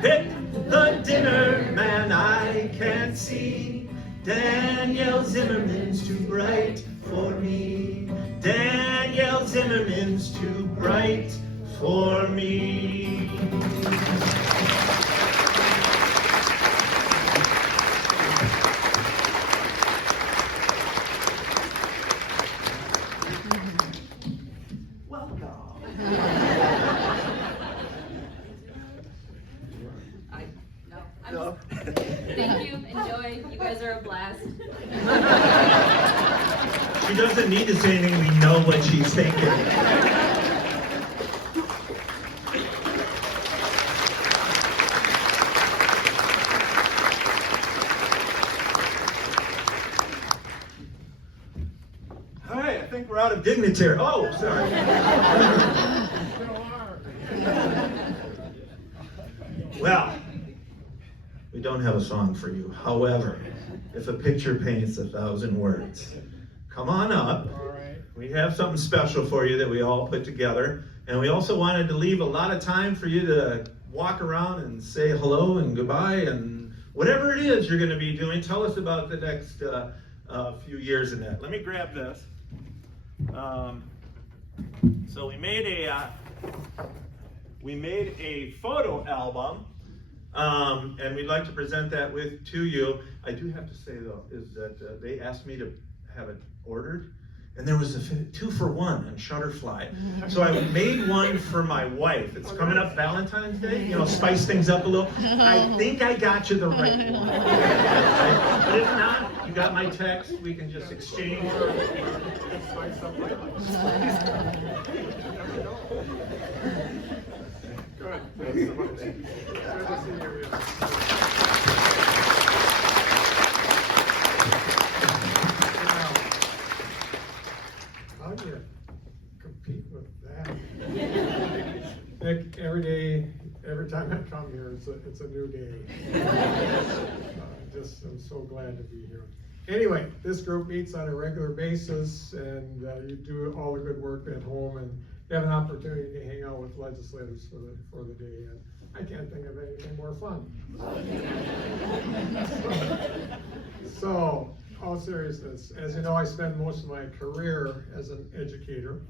Hit the dimmer, man, I can't see. Danielle Zimmerman's too bright for me. Danielle Zimmerman's too bright for me. Thank you, enjoy, you guys are a blast. She doesn't need to say anything, we know what she's thinking. All right, I think we're out of dignitary. Oh, sorry. Well, we don't have a song for you. However, if a picture paints 1,000 words, come on up. We have something special for you that we all put together. And we also wanted to leave a lot of time for you to walk around and say hello and goodbye and whatever it is you're going to be doing. Tell us about the next few years in that. Let me grab this. So we made a photo album. And we'd like to present that to you. I do have to say though, is that they asked me to have it ordered, and there was a 2-for-1 on Shutterfly. So I made one for my wife. It's coming up Valentine's Day, spice things up a little. I think I got you the right one. But if not, you got my text, we can just exchange. Good. Thanks so much. Good to see you. time I come here, it's a new day. I'm so glad to be here. Anyway, this group meets on a regular basis, and you do all the good work at home, and you have an opportunity to hang out with legislators for the day. And I can't think of anything more fun. So, all seriousness, as you know, I spent most of my career as an educator,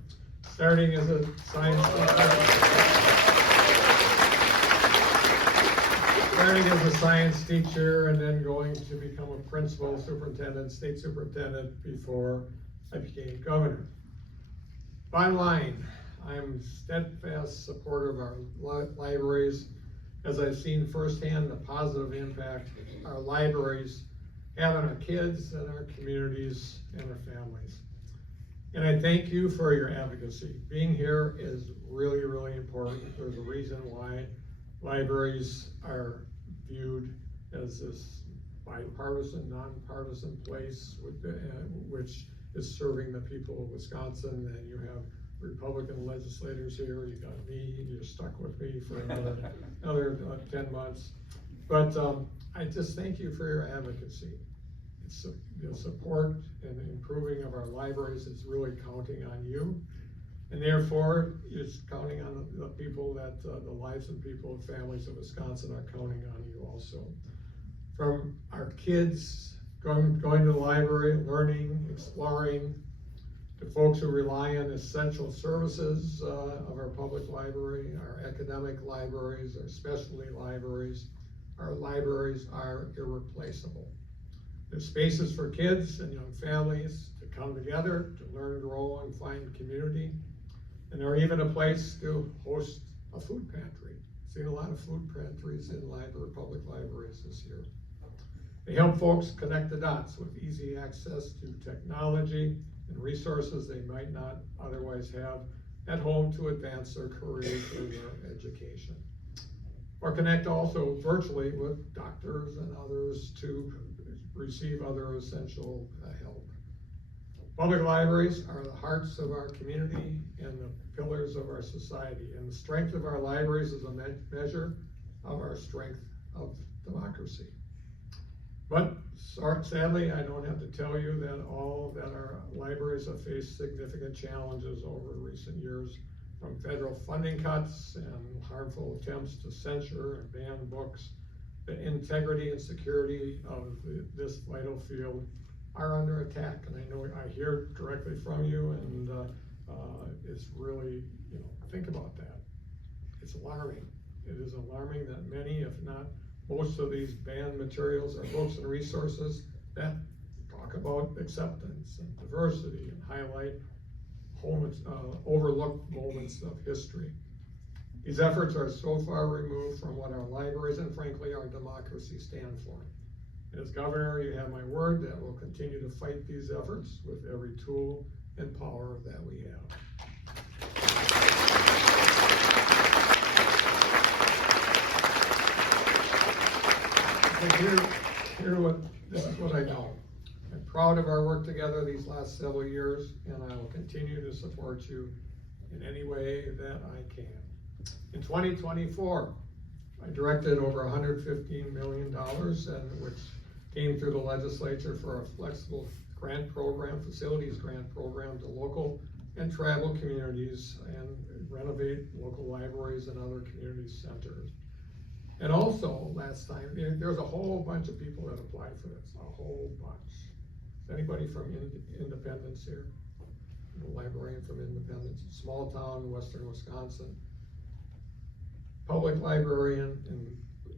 starting as a science teacher, and then going to become a principal, superintendent, state superintendent before I became governor. Bottom line, I'm a steadfast supporter of our libraries, as I've seen firsthand the positive impact our libraries have on our kids and our communities and our families. And I thank you for your advocacy. Being here is really, really important. There's a reason why libraries are viewed as this bipartisan, nonpartisan place which is serving the people of Wisconsin. And you have Republican legislators here, you got me, and you're stuck with me for another 10 months. But I just thank you for your advocacy. It's the support and improving of our libraries is really counting on you. And therefore, it's counting on the people that, the lives and people and families of Wisconsin are counting on you also. From our kids going to the library, learning, exploring, to folks who rely on essential services of our public library, our academic libraries, our specialty libraries, our libraries are irreplaceable. There's spaces for kids and young families to come together, to learn, grow, and find community. And they're even a place to host a food pantry. Seen a lot of food pantries in public libraries this year. They help folks connect the dots with easy access to technology and resources they might not otherwise have at home to advance their careers or their education. Or connect also virtually with doctors and others to receive other essential help. Public libraries are the hearts of our community and the pillars of our society. And the strength of our libraries is a measure of our strength of democracy. But sadly, I don't have to tell you that our libraries have faced significant challenges over recent years, from federal funding cuts and harmful attempts to censure and ban books. The integrity and security of this vital field are under attack, and I know I hear directly from you, and it's really, think about that. It's alarming. It is alarming that many, if not most of these banned materials are books and resources that talk about acceptance and diversity and highlight overlooked moments of history. These efforts are so far removed from what our libraries and frankly our democracy stand for. And as governor, you have my word that we'll continue to fight these efforts with every tool and power that we have. This is what I know. I'm proud of our work together these last several years, and I will continue to support you in any way that I can. In 2024, I directed over $115 million, which came through the legislature for a flexible grant program, facilities grant program to local and tribal communities and renovate local libraries and other community centers. And also, last time, there was a whole bunch of people that applied for this, a whole bunch. Is anybody from Independence here? A librarian from Independence, small town, western Wisconsin. Public librarian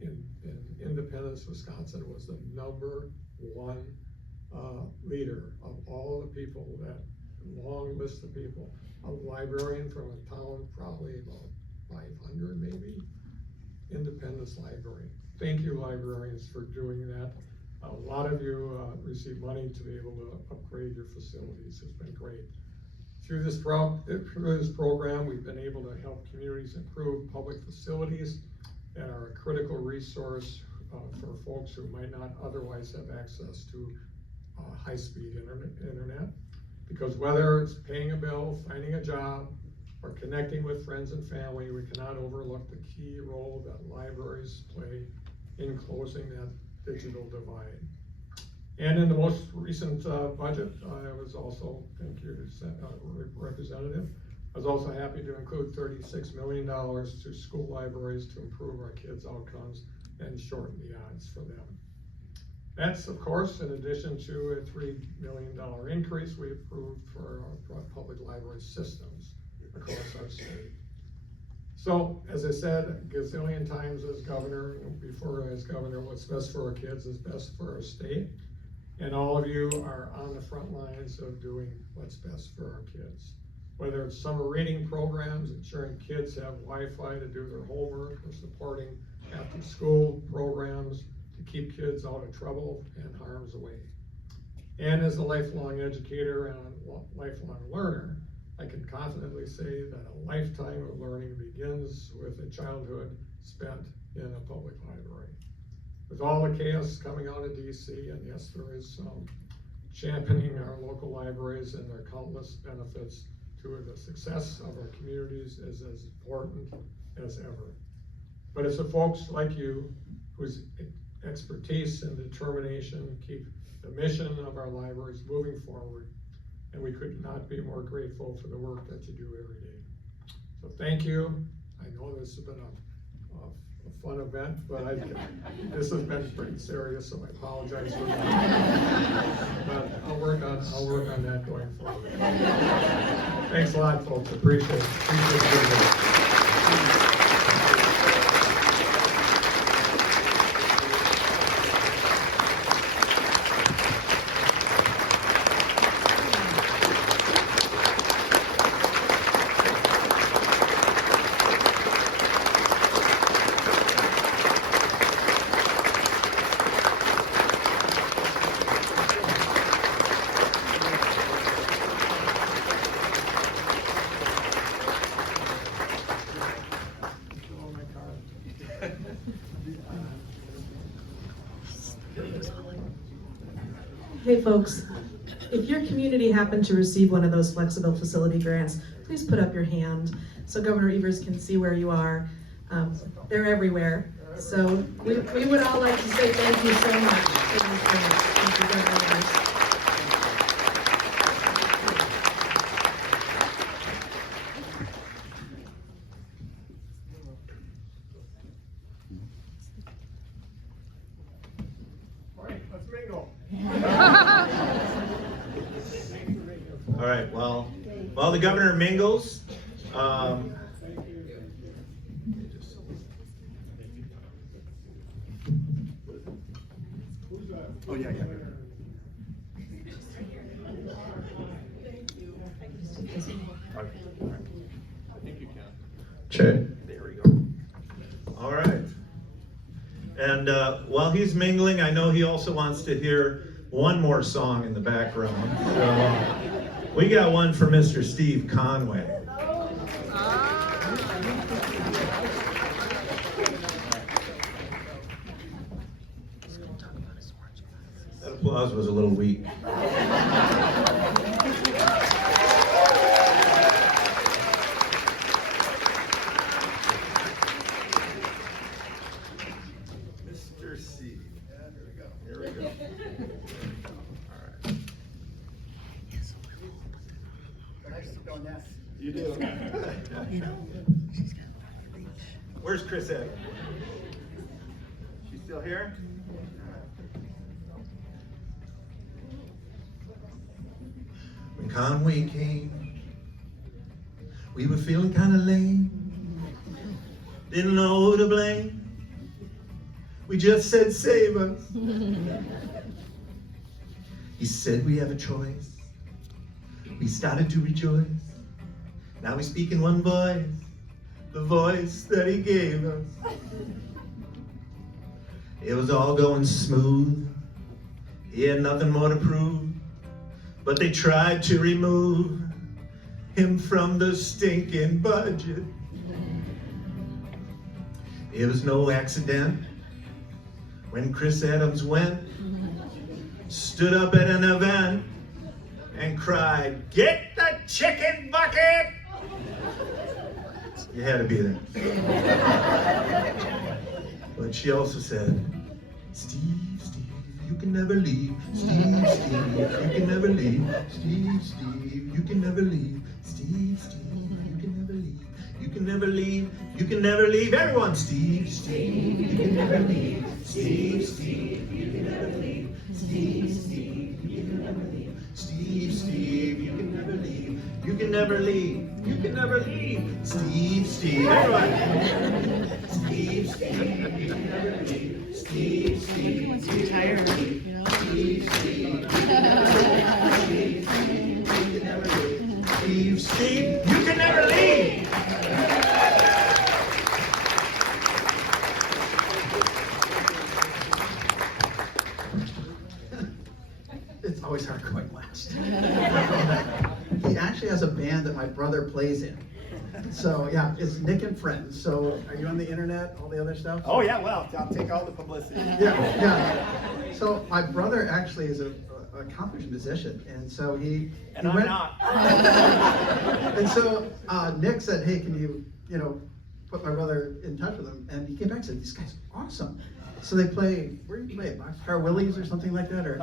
in Independence, Wisconsin was the #1 leader of all the people, that long list of people. A librarian from a town, probably about 500 maybe. Independence Library. Thank you, librarians, for doing that. A lot of you received money to be able to upgrade your facilities. It's been great. Through this program, we've been able to help communities improve public facilities that are a critical resource for folks who might not otherwise have access to high-speed internet. Because whether it's paying a bill, finding a job, or connecting with friends and family, we cannot overlook the key role that libraries play in closing that digital divide. And in the most recent budget, I was also, thank you, Representative, I was also happy to include $36 million to school libraries to improve our kids' outcomes and shorten the odds for them. That's, of course, in addition to a $3 million increase we approved for our public library systems across our state. So, as I said a gazillion times as governor, what's best for our kids is best for our state. And all of you are on the front lines of doing what's best for our kids. Whether it's summer reading programs, ensuring kids have Wi-Fi to do their homework, or supporting after-school programs to keep kids out of trouble and harm's way. And as a lifelong educator and a lifelong learner, I can confidently say that a lifetime of learning begins with a childhood spent in a public library. With all the chaos coming out of DC, and yes, there is some championing our local libraries and their countless benefits to the success of our communities is as important as ever. But it's the folks like you whose expertise and determination keep the mission of our libraries moving forward, and we could not be more grateful for the work that you do every day. So thank you. I know this has been a fun event, but this has been pretty serious, so I apologize for that. But I'll work on that going forward. Thanks a lot, folks. Appreciate it. Hey folks, if your community happened to receive one of those flexible facility grants, please put up your hand so Governor Evers can see where you are. They're everywhere. So we would all like to say thank you so much for these grants. Thank you, Governor Evers. All right, let's mingle. All right, well, while the governor mingles, Oh, yeah. I think you can. Check. There we go. All right. And while he's mingling, I know he also wants to hear one more song in the background. So we got one for Mr. Steve Conway. That applause was a little weak. Mr. C. Here we go. All right. You do. Where's Chris at? She's still here? When Conway came, we were feeling kind of lame. Didn't know who to blame. We just said, save us. He said we have a choice. We started to rejoice. Now we speak in one voice, the voice that he gave us. It was all going smooth. He had nothing more to prove, but they tried to remove him from the stinking budget. It was no accident when Chris Adams went, stood up at an event and cried, "Get the chicken bucket!" You had to be there. But she also said, Steve, Steve, you can never leave. Steve, Steve, you can never leave. Steve, Steve, you can never leave. Steve, Steve, you can never leave. You can never leave. You can never leave. Everyone, Steve, Steve, you can never leave. Steve, Steve, you can never leave. Steve, Steve, you can never leave. Steve, Steve, you can never leave. You can never leave. You can never leave. Steve, Steve, everyone. Steve, Steve, you can never leave. Steve, Steve. Everyone's too tired, you know? Steve, Steve, you can never leave. Steve, Steve, you can never leave. It's always hard going last. He actually has a band that my brother plays in. So yeah, it's Nick and Friends. So are you on the internet, all the other stuff? Oh yeah, well, I'll take all the publicity. Yeah. So my brother actually is a accomplished musician, and so he And I'm went, not. And so Nick said, "Hey, can you put my brother in touch with him?" And he came back and said, "These guys are awesome." So they play, where do you play? Boxcar Willie's or something like that, or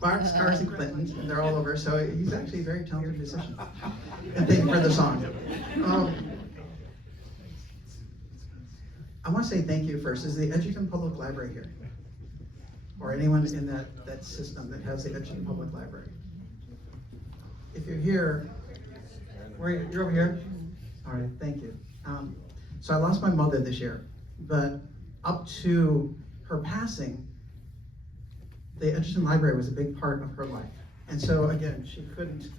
Boxcars and Clintons, and they're all over. So he's actually a very talented musician. And thank you for the song. I want to say thank you first. Is the Edgerton Public Library here? Or anyone in that system that has the Edgerton Public Library? If you're here, you're over here? All right, thank you. So I lost my mother this year, but up to her passing, the Edgerton Library was a big part of her life. And so again, she couldn't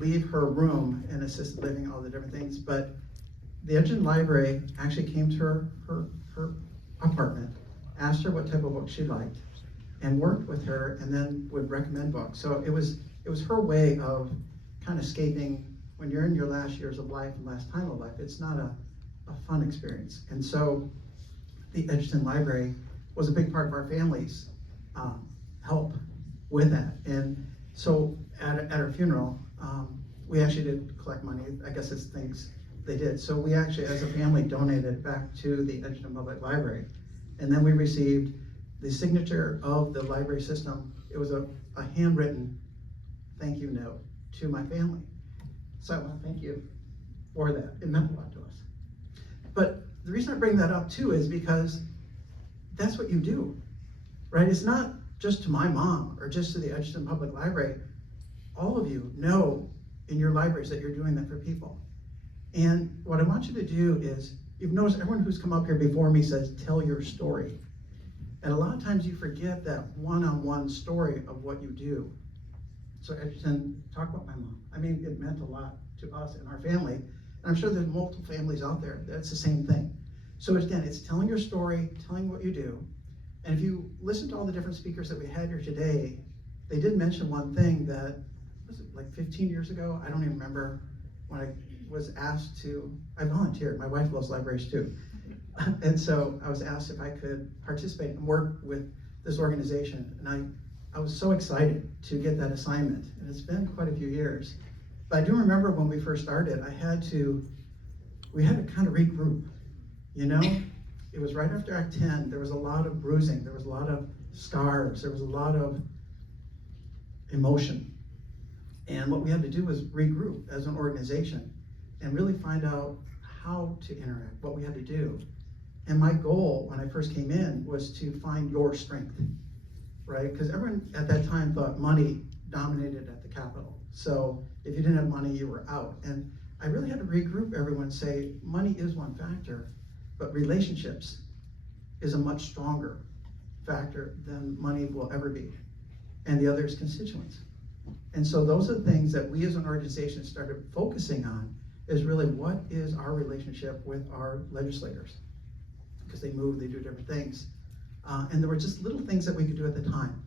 leave her room in assisted living, all the different things, but the Edgerton Library actually came to her apartment, asked her what type of book she liked, and worked with her, and then would recommend books. So it was her way of kind of escaping when you're in your last years of life and last time of life. It's not a fun experience. And so the Edgerton Library was a big part of our family's help with that. And so at her funeral, we actually did collect money. I guess it's things they did. So we actually, as a family, donated back to the Edgerton Public Library. And then we received the signature of the library system. It was a handwritten thank you note to my family. So I want to thank you for that. It meant a lot to us. But the reason I bring that up too is because that's what you do, right? It's not just to my mom or just to the Edgerton Public Library. All of you know in your libraries that you're doing that for people. And what I want you to do is, you've noticed everyone who's come up here before me says, tell your story. And a lot of times you forget that one-on-one story of what you do. So Edgerton, talk about my mom. I mean, it meant a lot to us and our family. And I'm sure there's multiple families out there that's the same thing. So again, it's telling your story, telling what you do. And if you listen to all the different speakers that we had here today, they did mention one thing that, was it like 15 years ago? I don't even remember when I was asked to, I volunteered. My wife loves libraries too. And so I was asked if I could participate and work with this organization. And I was so excited to get that assignment. And it's been quite a few years. But I do remember when we first started, we had to kind of regroup, you know? It was right after Act 10. There was a lot of bruising. There was a lot of scars. There was a lot of emotion. And what we had to do was regroup as an organization and really find out how to interact, what we had to do. And my goal when I first came in was to find your strength, right? Because everyone at that time thought money dominated at the Capitol. So if you didn't have money, you were out. And I really had to regroup everyone and say, money is one factor, but relationships is a much stronger factor than money will ever be. And the other is constituents. And so those are the things that we as an organization started focusing on, is really what is our relationship with our legislators? Because they move, they do different things. And there were just little things that we could do at the time.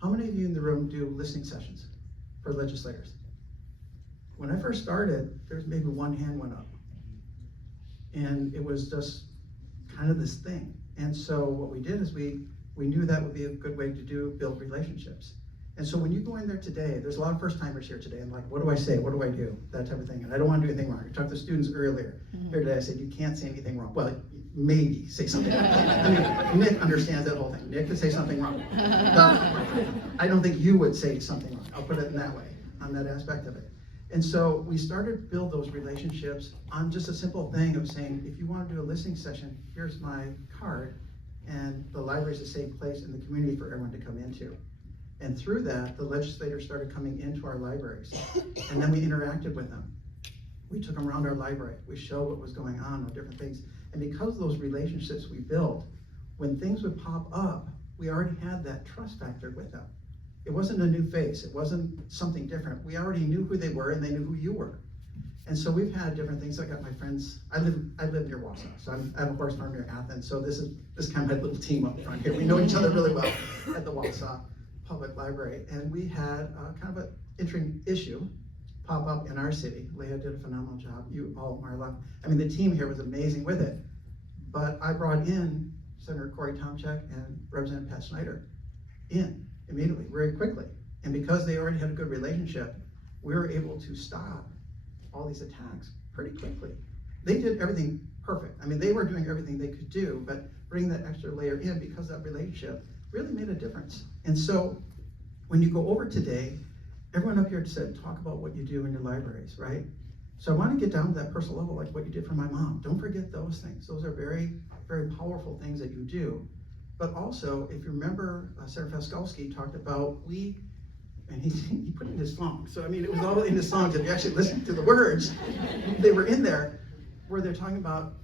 How many of you in the room do listening sessions for legislators? When I first started, there was maybe one hand went up. And it was just kind of this thing. And so what we did is we knew that would be a good way to build relationships. And so when you go in there today, there's a lot of first timers here today, and like, what do I say? What do I do? That type of thing. And I don't want to do anything wrong. I talked to students earlier. Here today, I said, you can't say anything wrong. Well, maybe say something wrong. I mean, Nick understands that whole thing. Nick could say something wrong. But I don't think you would say something wrong. I'll put it in that way, on that aspect of it. And so we started to build those relationships on just a simple thing of saying, if you want to do a listening session, here's my card, and the library is a safe place in the community for everyone to come into. And through that, the legislators started coming into our libraries, and then we interacted with them. We took them around our library. We showed what was going on different things. And because of those relationships we built, when things would pop up, we already had that trust factor with them. It wasn't a new face. It wasn't something different. We already knew who they were, and they knew who you were. And so we've had different things. I got my friends. I live near Wausau, so I have a horse farm near Athens. So this is kind of my little team up front here. We know each other really well at the Wausau Public Library, and we had kind of an interesting issue pop up in our city. Leah did a phenomenal job. You all, Marla. I mean, the team here was amazing with it. But I brought in Senator Corey Tomczyk and Representative Pat Snyder in immediately, very quickly. And because they already had a good relationship, we were able to stop all these attacks pretty quickly. They did everything perfect. I mean, they were doing everything they could do, but bringing that extra layer in because that relationship really made a difference. And so when you go over today, everyone up here said, talk about what you do in your libraries, right? So I want to get down to that personal level, like what you did for my mom. Don't forget those things. Those are very, very powerful things that you do. But also, if you remember, Senator Faskalski talked about and he put in his song. So I mean, it was all in his songs. If you actually listen to the words, they were in there, where they're talking about,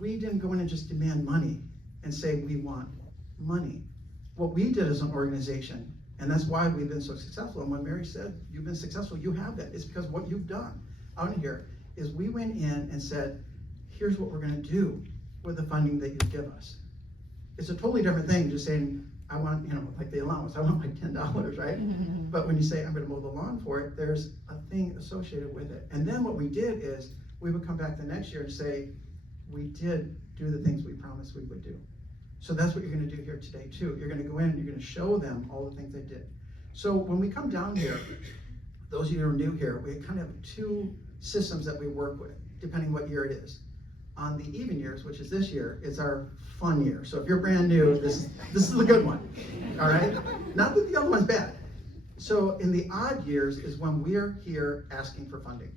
we didn't go in and just demand money and say we want money. What we did as an organization, and that's why we've been so successful, and when Mary said, you've been successful, you have that. It's because what you've done out here is we went in and said, here's what we're gonna do with the funding that you give us. It's a totally different thing just saying, I want, like the allowance, I want my $10, right? But when you say, I'm gonna mow the lawn for it, there's a thing associated with it. And then what we did is, we would come back the next year and say, we did do the things we promised we would do. So that's what you're gonna do here today too. You're gonna go in and you're gonna show them all the things they did. So when we come down here, those of you who are new here, we kind of have two systems that we work with, depending what year it is. On the even years, which is this year, is our fun year. So if you're brand new, this is the good one, all right? Not that the other one's bad. So in the odd years is when we're here asking for funding.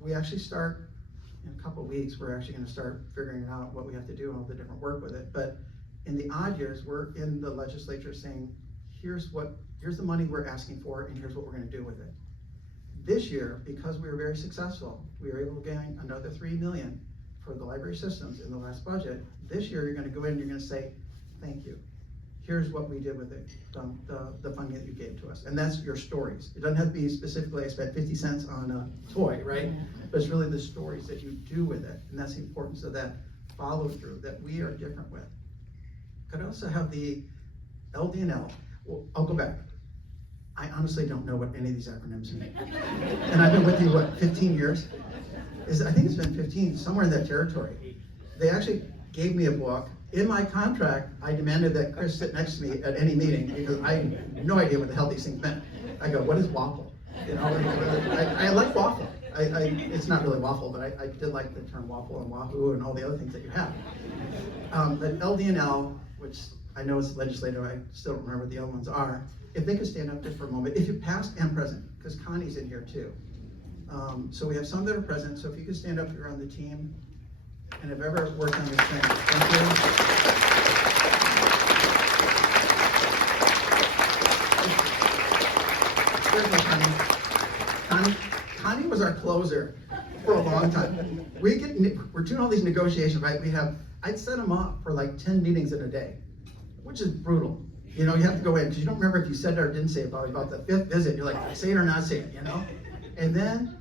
We actually start, in a couple of weeks, we're actually gonna start figuring out what we have to do and all the different work with it. But in the odd years, we're in the legislature saying, here's the money we're asking for, and here's what we're gonna do with it. This year, because we were very successful, we were able to gain another $3 million for the library systems in the last budget. This year, you're gonna go in and you're gonna say, thank you. Here's what we did with it, the funding that you gave to us. And that's your stories. It doesn't have to be specifically, I spent 50 cents on a toy, right? Yeah. But it's really the stories that you do with it. And that's the importance of that follow through that we are different with. Could also have the LD&L. Well, I'll go back. I honestly don't know what any of these acronyms mean. And I've been with you, what, 15 years? I think it's been 15, somewhere in that territory. They actually gave me a book. In my contract, I demanded that Chris sit next to me at any meeting because I had no idea what the hell these things meant. I go, what is waffle? I like waffle. It's not really waffle, but I did like the term waffle and wahoo and all the other things that you have. But LD&L, which I know it's legislative, I still don't remember what the other ones are. If they could stand up just for a moment, if you're past and present, because Connie's in here too. So we have some that are present, so if you could stand up, you're on the team, and have ever worked on this thing. Thank you. Here's my Connie was our closer for a long time. We're doing all these negotiations, right? I'd set them up for like 10 meetings in a day, which is brutal. You have to go in, because you don't remember if you said it or didn't say it, about the 5th visit, you're like, say it or not say it, And then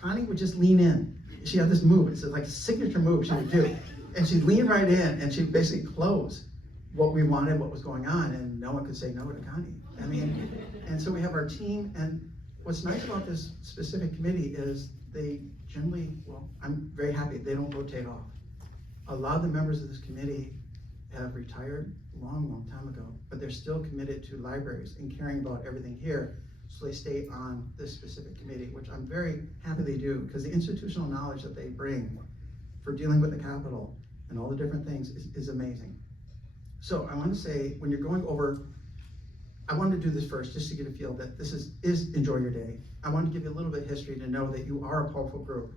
Connie would just lean in. She had this move, it's like a signature move she would do. And she'd lean right in and she'd basically close what we wanted, what was going on, and no one could say no to Connie. And so we have our team, and what's nice about this specific committee is they generally, well, I'm very happy, they don't rotate off. A lot of the members of this committee have retired long time ago, but they're still committed to libraries and caring about everything here. So they stay on this specific committee, which I'm very happy they do, because the institutional knowledge that they bring for dealing with the Capitol and all the different things is amazing. So I want to say, when you're going over, I wanted to do this first just to get a feel that this is Enjoy Your Day. I wanted to give you a little bit of history to know that you are a powerful group.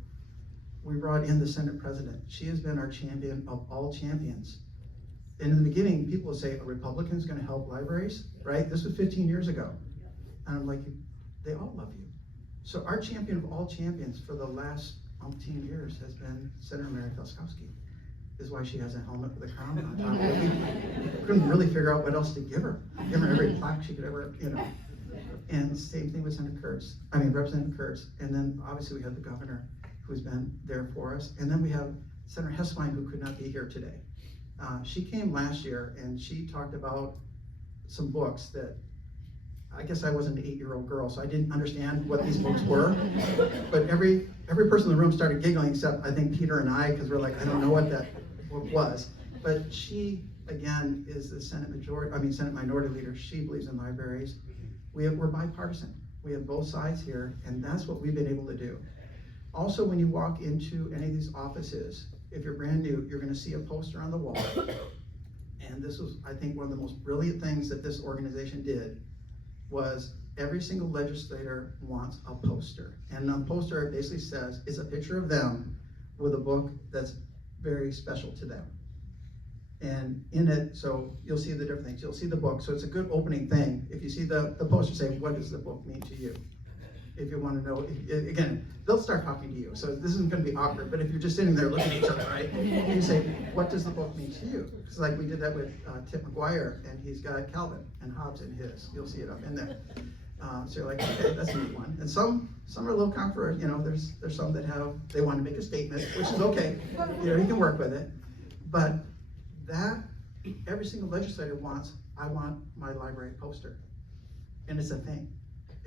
We brought in the Senate President. She has been our champion of all champions. And in the beginning, people would say, a Republican's gonna help libraries, right? This was 15 years ago. And I'm like, they all love you. So our champion of all champions for the last umpteen years has been Senator Mary Felskowski. Is why she has a helmet with a crown on top of it. We couldn't really figure out what else to give her. Give her every plaque she could ever, And same thing with Representative Kurtz. And then obviously we have the governor who's been there for us. And then we have Senator Hesselbein, who could not be here today. She came last year and she talked about some books that, I guess I was an 8-year-old girl, so I didn't understand what these books were. But every person in the room started giggling, except I think Peter and I, because we're like, I don't know what that book was. But she, again, is the Senate Minority Leader. She believes in libraries. We're bipartisan. We have both sides here, and that's what we've been able to do. Also, when you walk into any of these offices, if you're brand new, you're gonna see a poster on the wall. And this was, I think, one of the most brilliant things that this organization did was every single legislator wants a poster. And on the poster, it basically says, it's a picture of them with a book that's very special to them. And in it, so you'll see the different things. You'll see the book, so it's a good opening thing. If you see the poster, say, what does the book mean to you? If you want to know, again, they'll start talking to you, so this isn't going to be awkward, but if you're just sitting there looking at each other, right? And you say, what does the book mean to you? Because like we did that with Tip McGuire, and he's got Calvin and Hobbes in his. You'll see it up in there. So you're like, okay, that's a neat one. And some are a little controversial, there's some that they want to make a statement, which is okay. You can work with it. But that, every single legislator wants, I want my library poster. And it's a thing.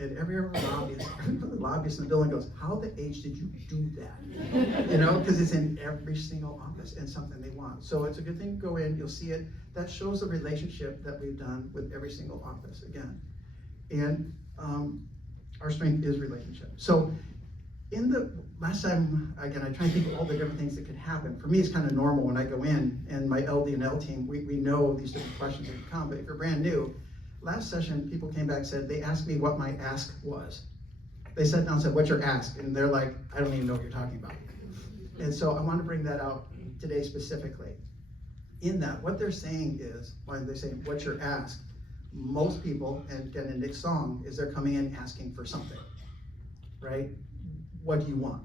And every lobbyist in the building goes, how the H did you do that? Because it's in every single office and something they want. So it's a good thing to go in, you'll see it. That shows the relationship that we've done with every single office, again. And our strength is relationship. So in the last time, again, I try to think of all the different things that could happen. For me, it's kind of normal when I go in, and my LD&L team, we know these different questions that can come, but if you're brand new, last session, people came back and said, they asked me what my ask was. They sat down and said, what's your ask? And they're like, I don't even know what you're talking about. And so I want to bring that out today specifically. In that, what they're saying is, when they say, what's your ask? Most people, and again in Nick's song, is they're coming in asking for something, right? What do you want?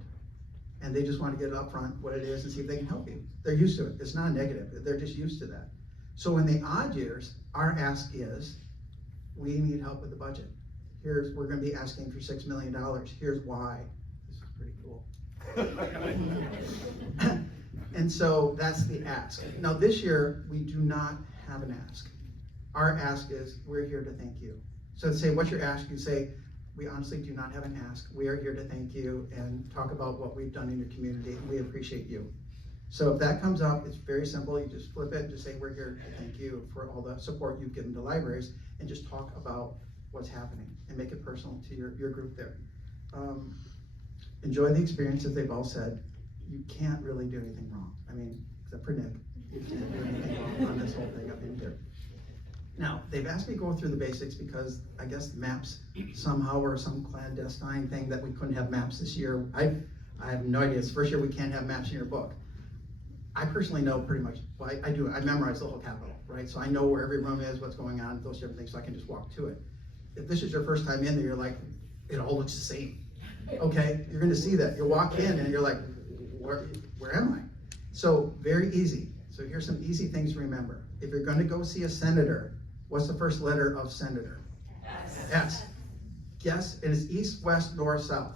And they just want to get it up front, what it is, and see if they can help you. They're used to it. It's not negative. They're just used to that. So in the odd years, our ask is, we need help with the budget. We're going to be asking for $6 million. Here's why. This is pretty cool. And so that's the ask. Now this year, we do not have an ask. Our ask is, we're here to thank you. So to say, what's your ask? You say, we honestly do not have an ask. We are here to thank you and talk about what we've done in your community, and we appreciate you. So if that comes up, it's very simple. You just flip it and just say, we're here to thank you for all the support you've given to libraries, and just talk about what's happening and make it personal to your group there. Enjoy the experience, as they've all said. You can't really do anything wrong. Except for Nick, you can't do anything wrong on this whole thing up in here. Now, they've asked me to go through the basics because I guess maps somehow were some clandestine thing that we couldn't have maps this year. I have no idea. It's the first year we can't have maps in your book. I personally know pretty much, well, I do, I memorize the whole Capitol, right? So I know where every room is, what's going on, those different things, so I can just walk to it. If this is your first time in there, you're like, it all looks the same. Okay, you're gonna see that. You walk in and you're like, where am I? So very easy. So here's some easy things to remember. If you're gonna go see a senator, what's the first letter of senator? S. S. Guess, and it's east, west, north, south.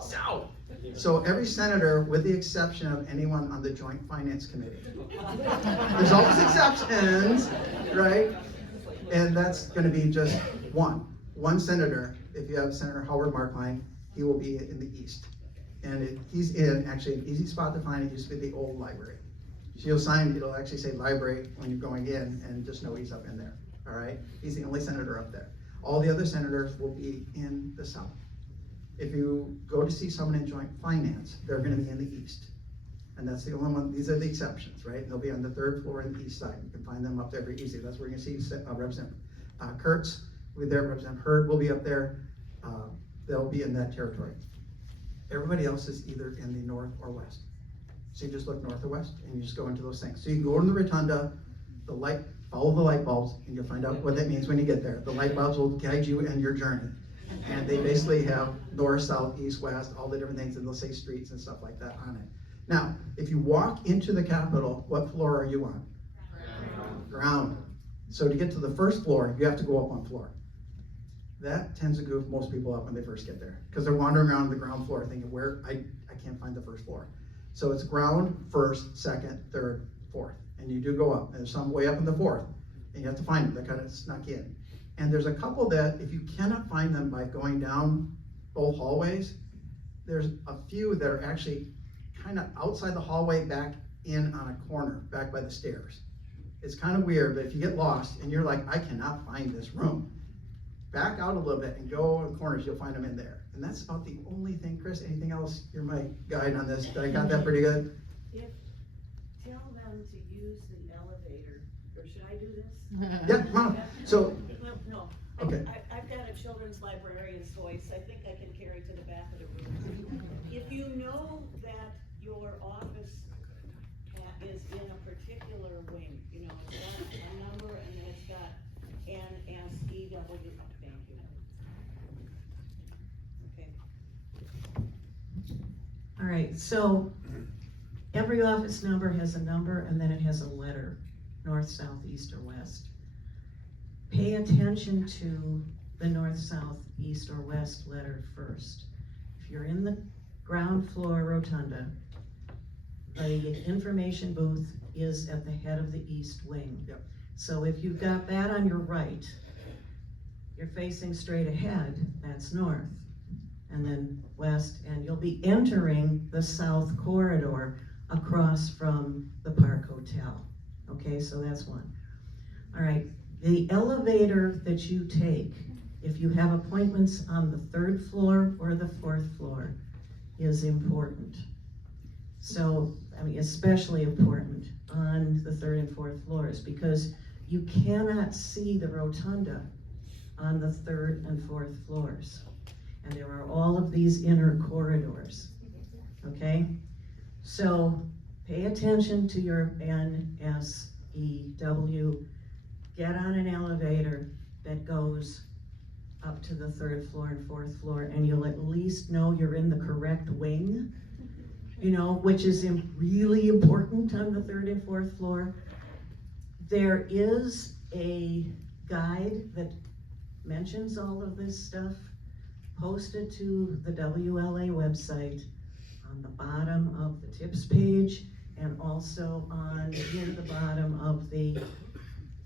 South. So every senator, with the exception of anyone on the Joint Finance Committee. There's always exceptions, right? And that's going to be just one senator. If you have Senator Howard Markline, he will be in the east. And he's in actually an easy spot to find. It used to be the old library. So you'll sign, it'll actually say library when you're going in, and just know he's up in there, all right? He's the only senator up there. All the other senators will be in the south. If you go to see someone in joint finance, they're gonna be in the east. And that's the only one, these are the exceptions, right? They'll be on the 3rd floor in the east side. You can find them up there very easily. That's where you're gonna see Representative Kurtz, with their Representative Hurd will be up there. They'll be in that territory. Everybody else is either in the north or west. So you just look north or west, and you just go into those things. So you can go in the rotunda, follow the light bulbs, and you'll find out what that means when you get there. The light bulbs will guide you in your journey. And they basically have north, south, east, west, all the different things, and they'll say streets and stuff like that on it. Now, if you walk into the Capitol, what floor are you on? Ground. So to get to the 1st floor, you have to go up one floor. That tends to goof most people up when they first get there, because they're wandering around the ground floor thinking, I can't find the 1st floor. So it's ground, 1st, 2nd, 3rd, 4th, and you do go up. And there's some way up in the 4th, and you have to find them. They're kind of snuck in. And there's a couple that, if you cannot find them by going down both hallways, there's a few that are actually kind of outside the hallway, back in on a corner, back by the stairs. It's kind of weird, but if you get lost and you're like, I cannot find this room, back out a little bit and go in the corners, you'll find them in there. And that's about the only thing. Chris, anything else? You're my guide on this. I got that pretty good? Tell them to use the elevator, or should I do this? Yeah, come on. So, No. Okay. I've got a children's librarian's voice. I think I can carry to the back of the room. If you know that your office is in a particular wing, you know, it's got a number and then it's got NSEW. Thank you. Okay. All right, so every office number has a number and then it has a letter, north, south, east, or west. Pay attention to the north, south, east, or west letter first. If you're in the ground floor rotunda, the information booth is at the head of the east wing. Yep. So if you've got that on your right, you're facing straight ahead, that's north, and then west, and you'll be entering the south corridor across from the Park Hotel. Okay, so that's one. All right, the elevator that you take, if you have appointments on the 3rd floor or the 4th floor, is important. So, I mean, especially important on the 3rd and 4th floors, because you cannot see the rotunda on the 3rd and 4th floors. And there are all of these inner corridors, okay? So pay attention to your NSEW. Get on an elevator that goes up to the 3rd floor and 4th floor, and you'll at least know you're in the correct wing, you know, which is really important on the 3rd and 4th floor. There is a guide that mentions all of this stuff posted to the WLA website on the bottom of the tips page and also near the bottom of the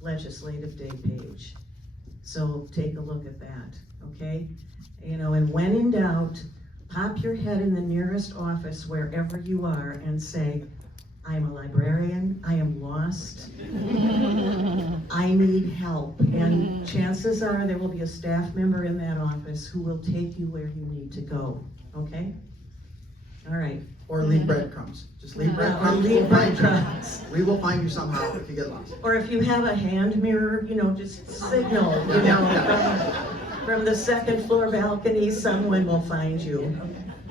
legislative day page. So take a look at that, okay? You know, and when in doubt, pop your head in the nearest office wherever you are and say, I'm a librarian, I am lost, I need help. And chances are there will be a staff member in that office who will take you where you need to go, okay? All right. or leave breadcrumbs. Just leave Or breadcrumbs. leave breadcrumbs. We will find you somehow if you get lost. Or if you have a hand mirror, you know, just signal, you know, from the 2nd floor balcony, someone will find you.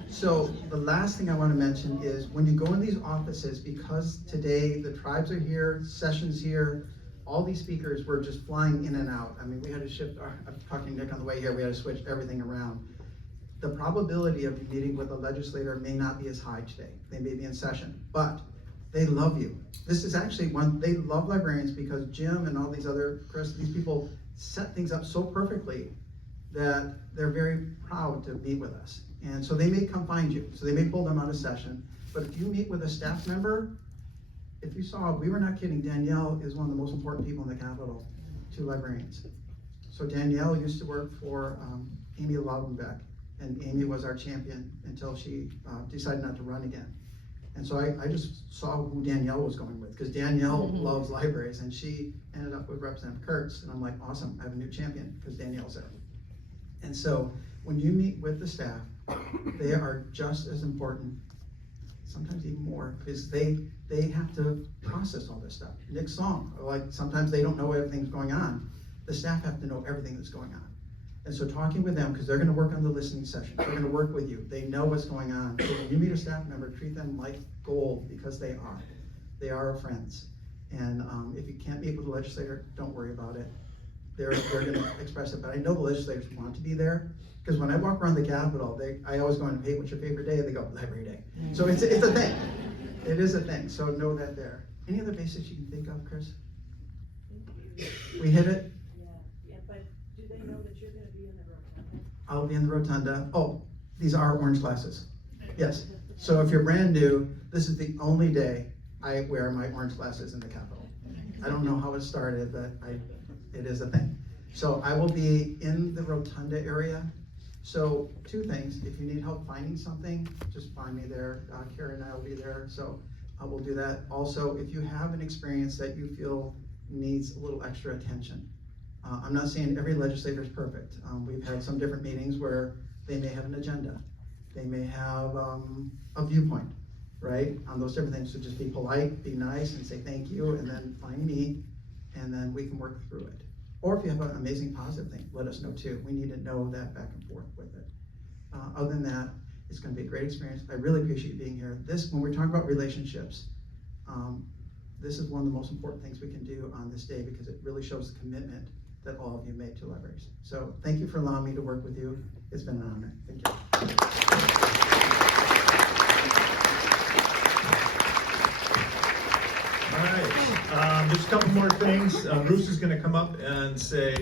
So the last thing I want to mention is when you go in these offices, because today the tribes are here, sessions here, all these speakers were just flying in and out. I mean, we had to shift, I'm talking to Nick on the way here, we had to switch everything around. The probability of you meeting with a legislator may not be as high today. They may be in session, but they love you. This is actually one, they love librarians because Jim and all these other, Chris, these people set things up so perfectly that they're very proud to meet with us. And so they may come find you. So they may pull them out of session. But if you meet with a staff member, if you saw, we were not kidding, Danielle is one of the most important people in the Capitol to librarians. So Danielle used to work for Amy Laudenbeck, and Amy was our champion until she decided not to run again. And so I just saw who Danielle was going with, because Danielle loves libraries, and she ended up with Representative Kurtz, and I'm like, awesome, I have a new champion, because Danielle's there. And so when you meet with the staff, they are just as important, sometimes even more, because they have to process all this stuff. Nick's song, like sometimes they don't know everything's going on. The staff have to know everything that's going on. And so talking with them, because they're gonna work on the listening session, they're gonna work with you, they know what's going on. So when you meet a staff member, treat them like gold, because they are our friends. And if you can't meet with the legislator, don't worry about it. They're gonna express it, but I know the legislators want to be there, because when I walk around the Capitol, I always go, hey, what's your favorite day? They go, library day. So it's a thing, it is a thing, so know that there. Any other basics you can think of, Chris? We hit it? Yeah, but do they know that you're gonna be in the rotunda? I'll be in the rotunda. Oh, these are orange glasses. Yes. So if you're brand new, this is the only day I wear my orange glasses in the Capitol. I don't know how it started, but it is a thing. So I will be in the rotunda area. So 2 things, if you need help finding something, just find me there. Karen and I will be there, so I will do that. Also, if you have an experience that you feel needs a little extra attention, I'm not saying every legislator is perfect. We've had some different meetings where they may have an agenda. They may have a viewpoint, right? On those different things, so just be polite, be nice, and say thank you, and then find me, and then we can work through it. Or if you have an amazing positive thing, let us know too. We need to know that back and forth with it. Other than that, it's gonna be a great experience. I really appreciate you being here. When we're talking about relationships, this is one of the most important things we can do on this day, because it really shows the commitment that all of you made to libraries. So thank you for allowing me to work with you. It's been an honor. Thank you. All right, just a couple more things. Bruce is gonna come up and say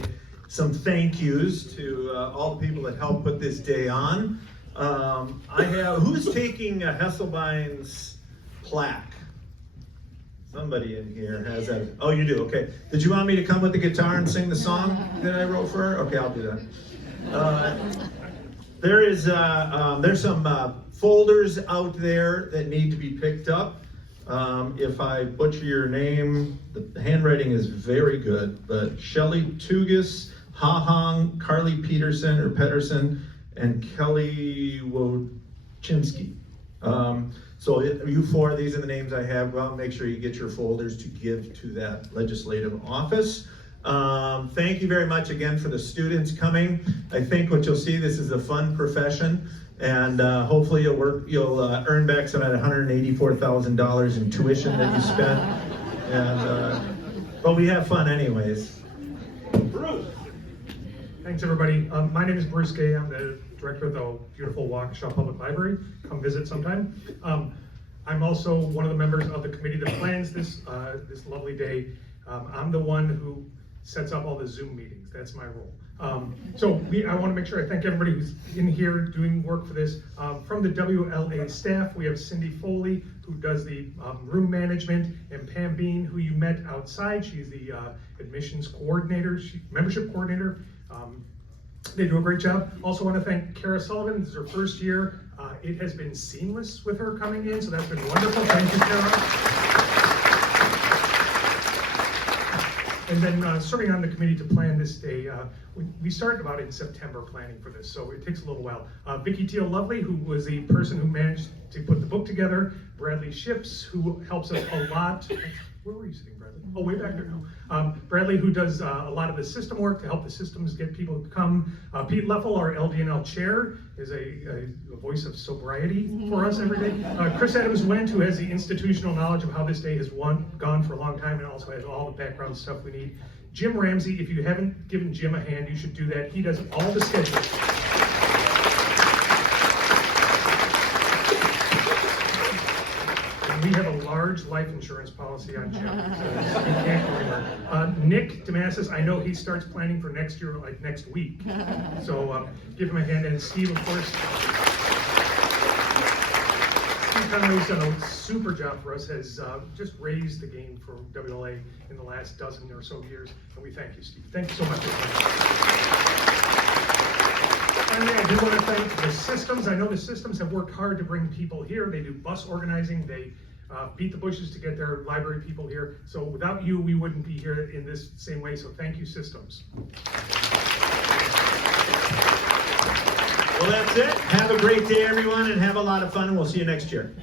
some thank yous to all the people that helped put this day on. Who's taking Hesselbein's plaque? Somebody in here has that. Oh, you do, okay. Did you want me to come with the guitar and sing the song that I wrote for her? Okay, I'll do that. There's some folders out there that need to be picked up. If I butcher your name, the handwriting is very good, but Shelley Tugis, Ha Hong, Carly Pedersen, and Kelly Wojcinski. So you 4, these are the names I have. Well, make sure you get your folders to give to that legislative office. Thank you very much again for the students coming. I think what you'll see, this is a fun profession, and hopefully you'll earn back some of that $184,000 in tuition that you spent. But we have fun anyways. Bruce. Thanks, everybody. My name is Bruce Gay. I'm the director of the beautiful Waukesha Public Library. Come visit sometime. I'm also one of the members of the committee that plans this lovely day. I'm the one who sets up all the Zoom meetings. That's my role. I want to make sure I thank everybody who's in here doing work for this. From the WLA staff, we have Cindy Foley, who does the room management, and Pam Bean, who you met outside. She's the admissions coordinator, membership coordinator. They do a great job. Also want to thank Kara Sullivan. This is her first year. It has been seamless with her coming in, so that's been wonderful. Thank you, Kara. And then serving on the committee to plan this day, we started about in September planning for this, so it takes a little while. Vicki Teal Lovely, who was the person who managed to put the book together. Bradley Ships, who helps us a lot. Where were you sitting, Bradley? Oh, way back there now. Bradley, who does a lot of the system work to help the systems get people to come. Pete Leffel, our LDNL chair, is a voice of sobriety for us every day. Chris Adams-Wendt, who has the institutional knowledge of how this day has gone for a long time and also has all the background stuff we need. Jim Ramsey, if you haven't given Jim a hand, you should do that. He does all the schedules. We have a large life insurance policy on Jim. Nick Dimassis, I know he starts planning for next year, like next week. So give him a hand. And Steve, of course. Steve Conway's done a super job for us, has just raised the game for WLA in the last dozen or so years. And we thank you, Steve. Thank you so much. Finally, I do want to thank the systems. I know the systems have worked hard to bring people here. They do bus organizing. They beat the bushes to get their library people here. So without you, we wouldn't be here in this same way. So thank you, systems. Well, that's it. Have a great day, everyone, and have a lot of fun, and we'll see you next year.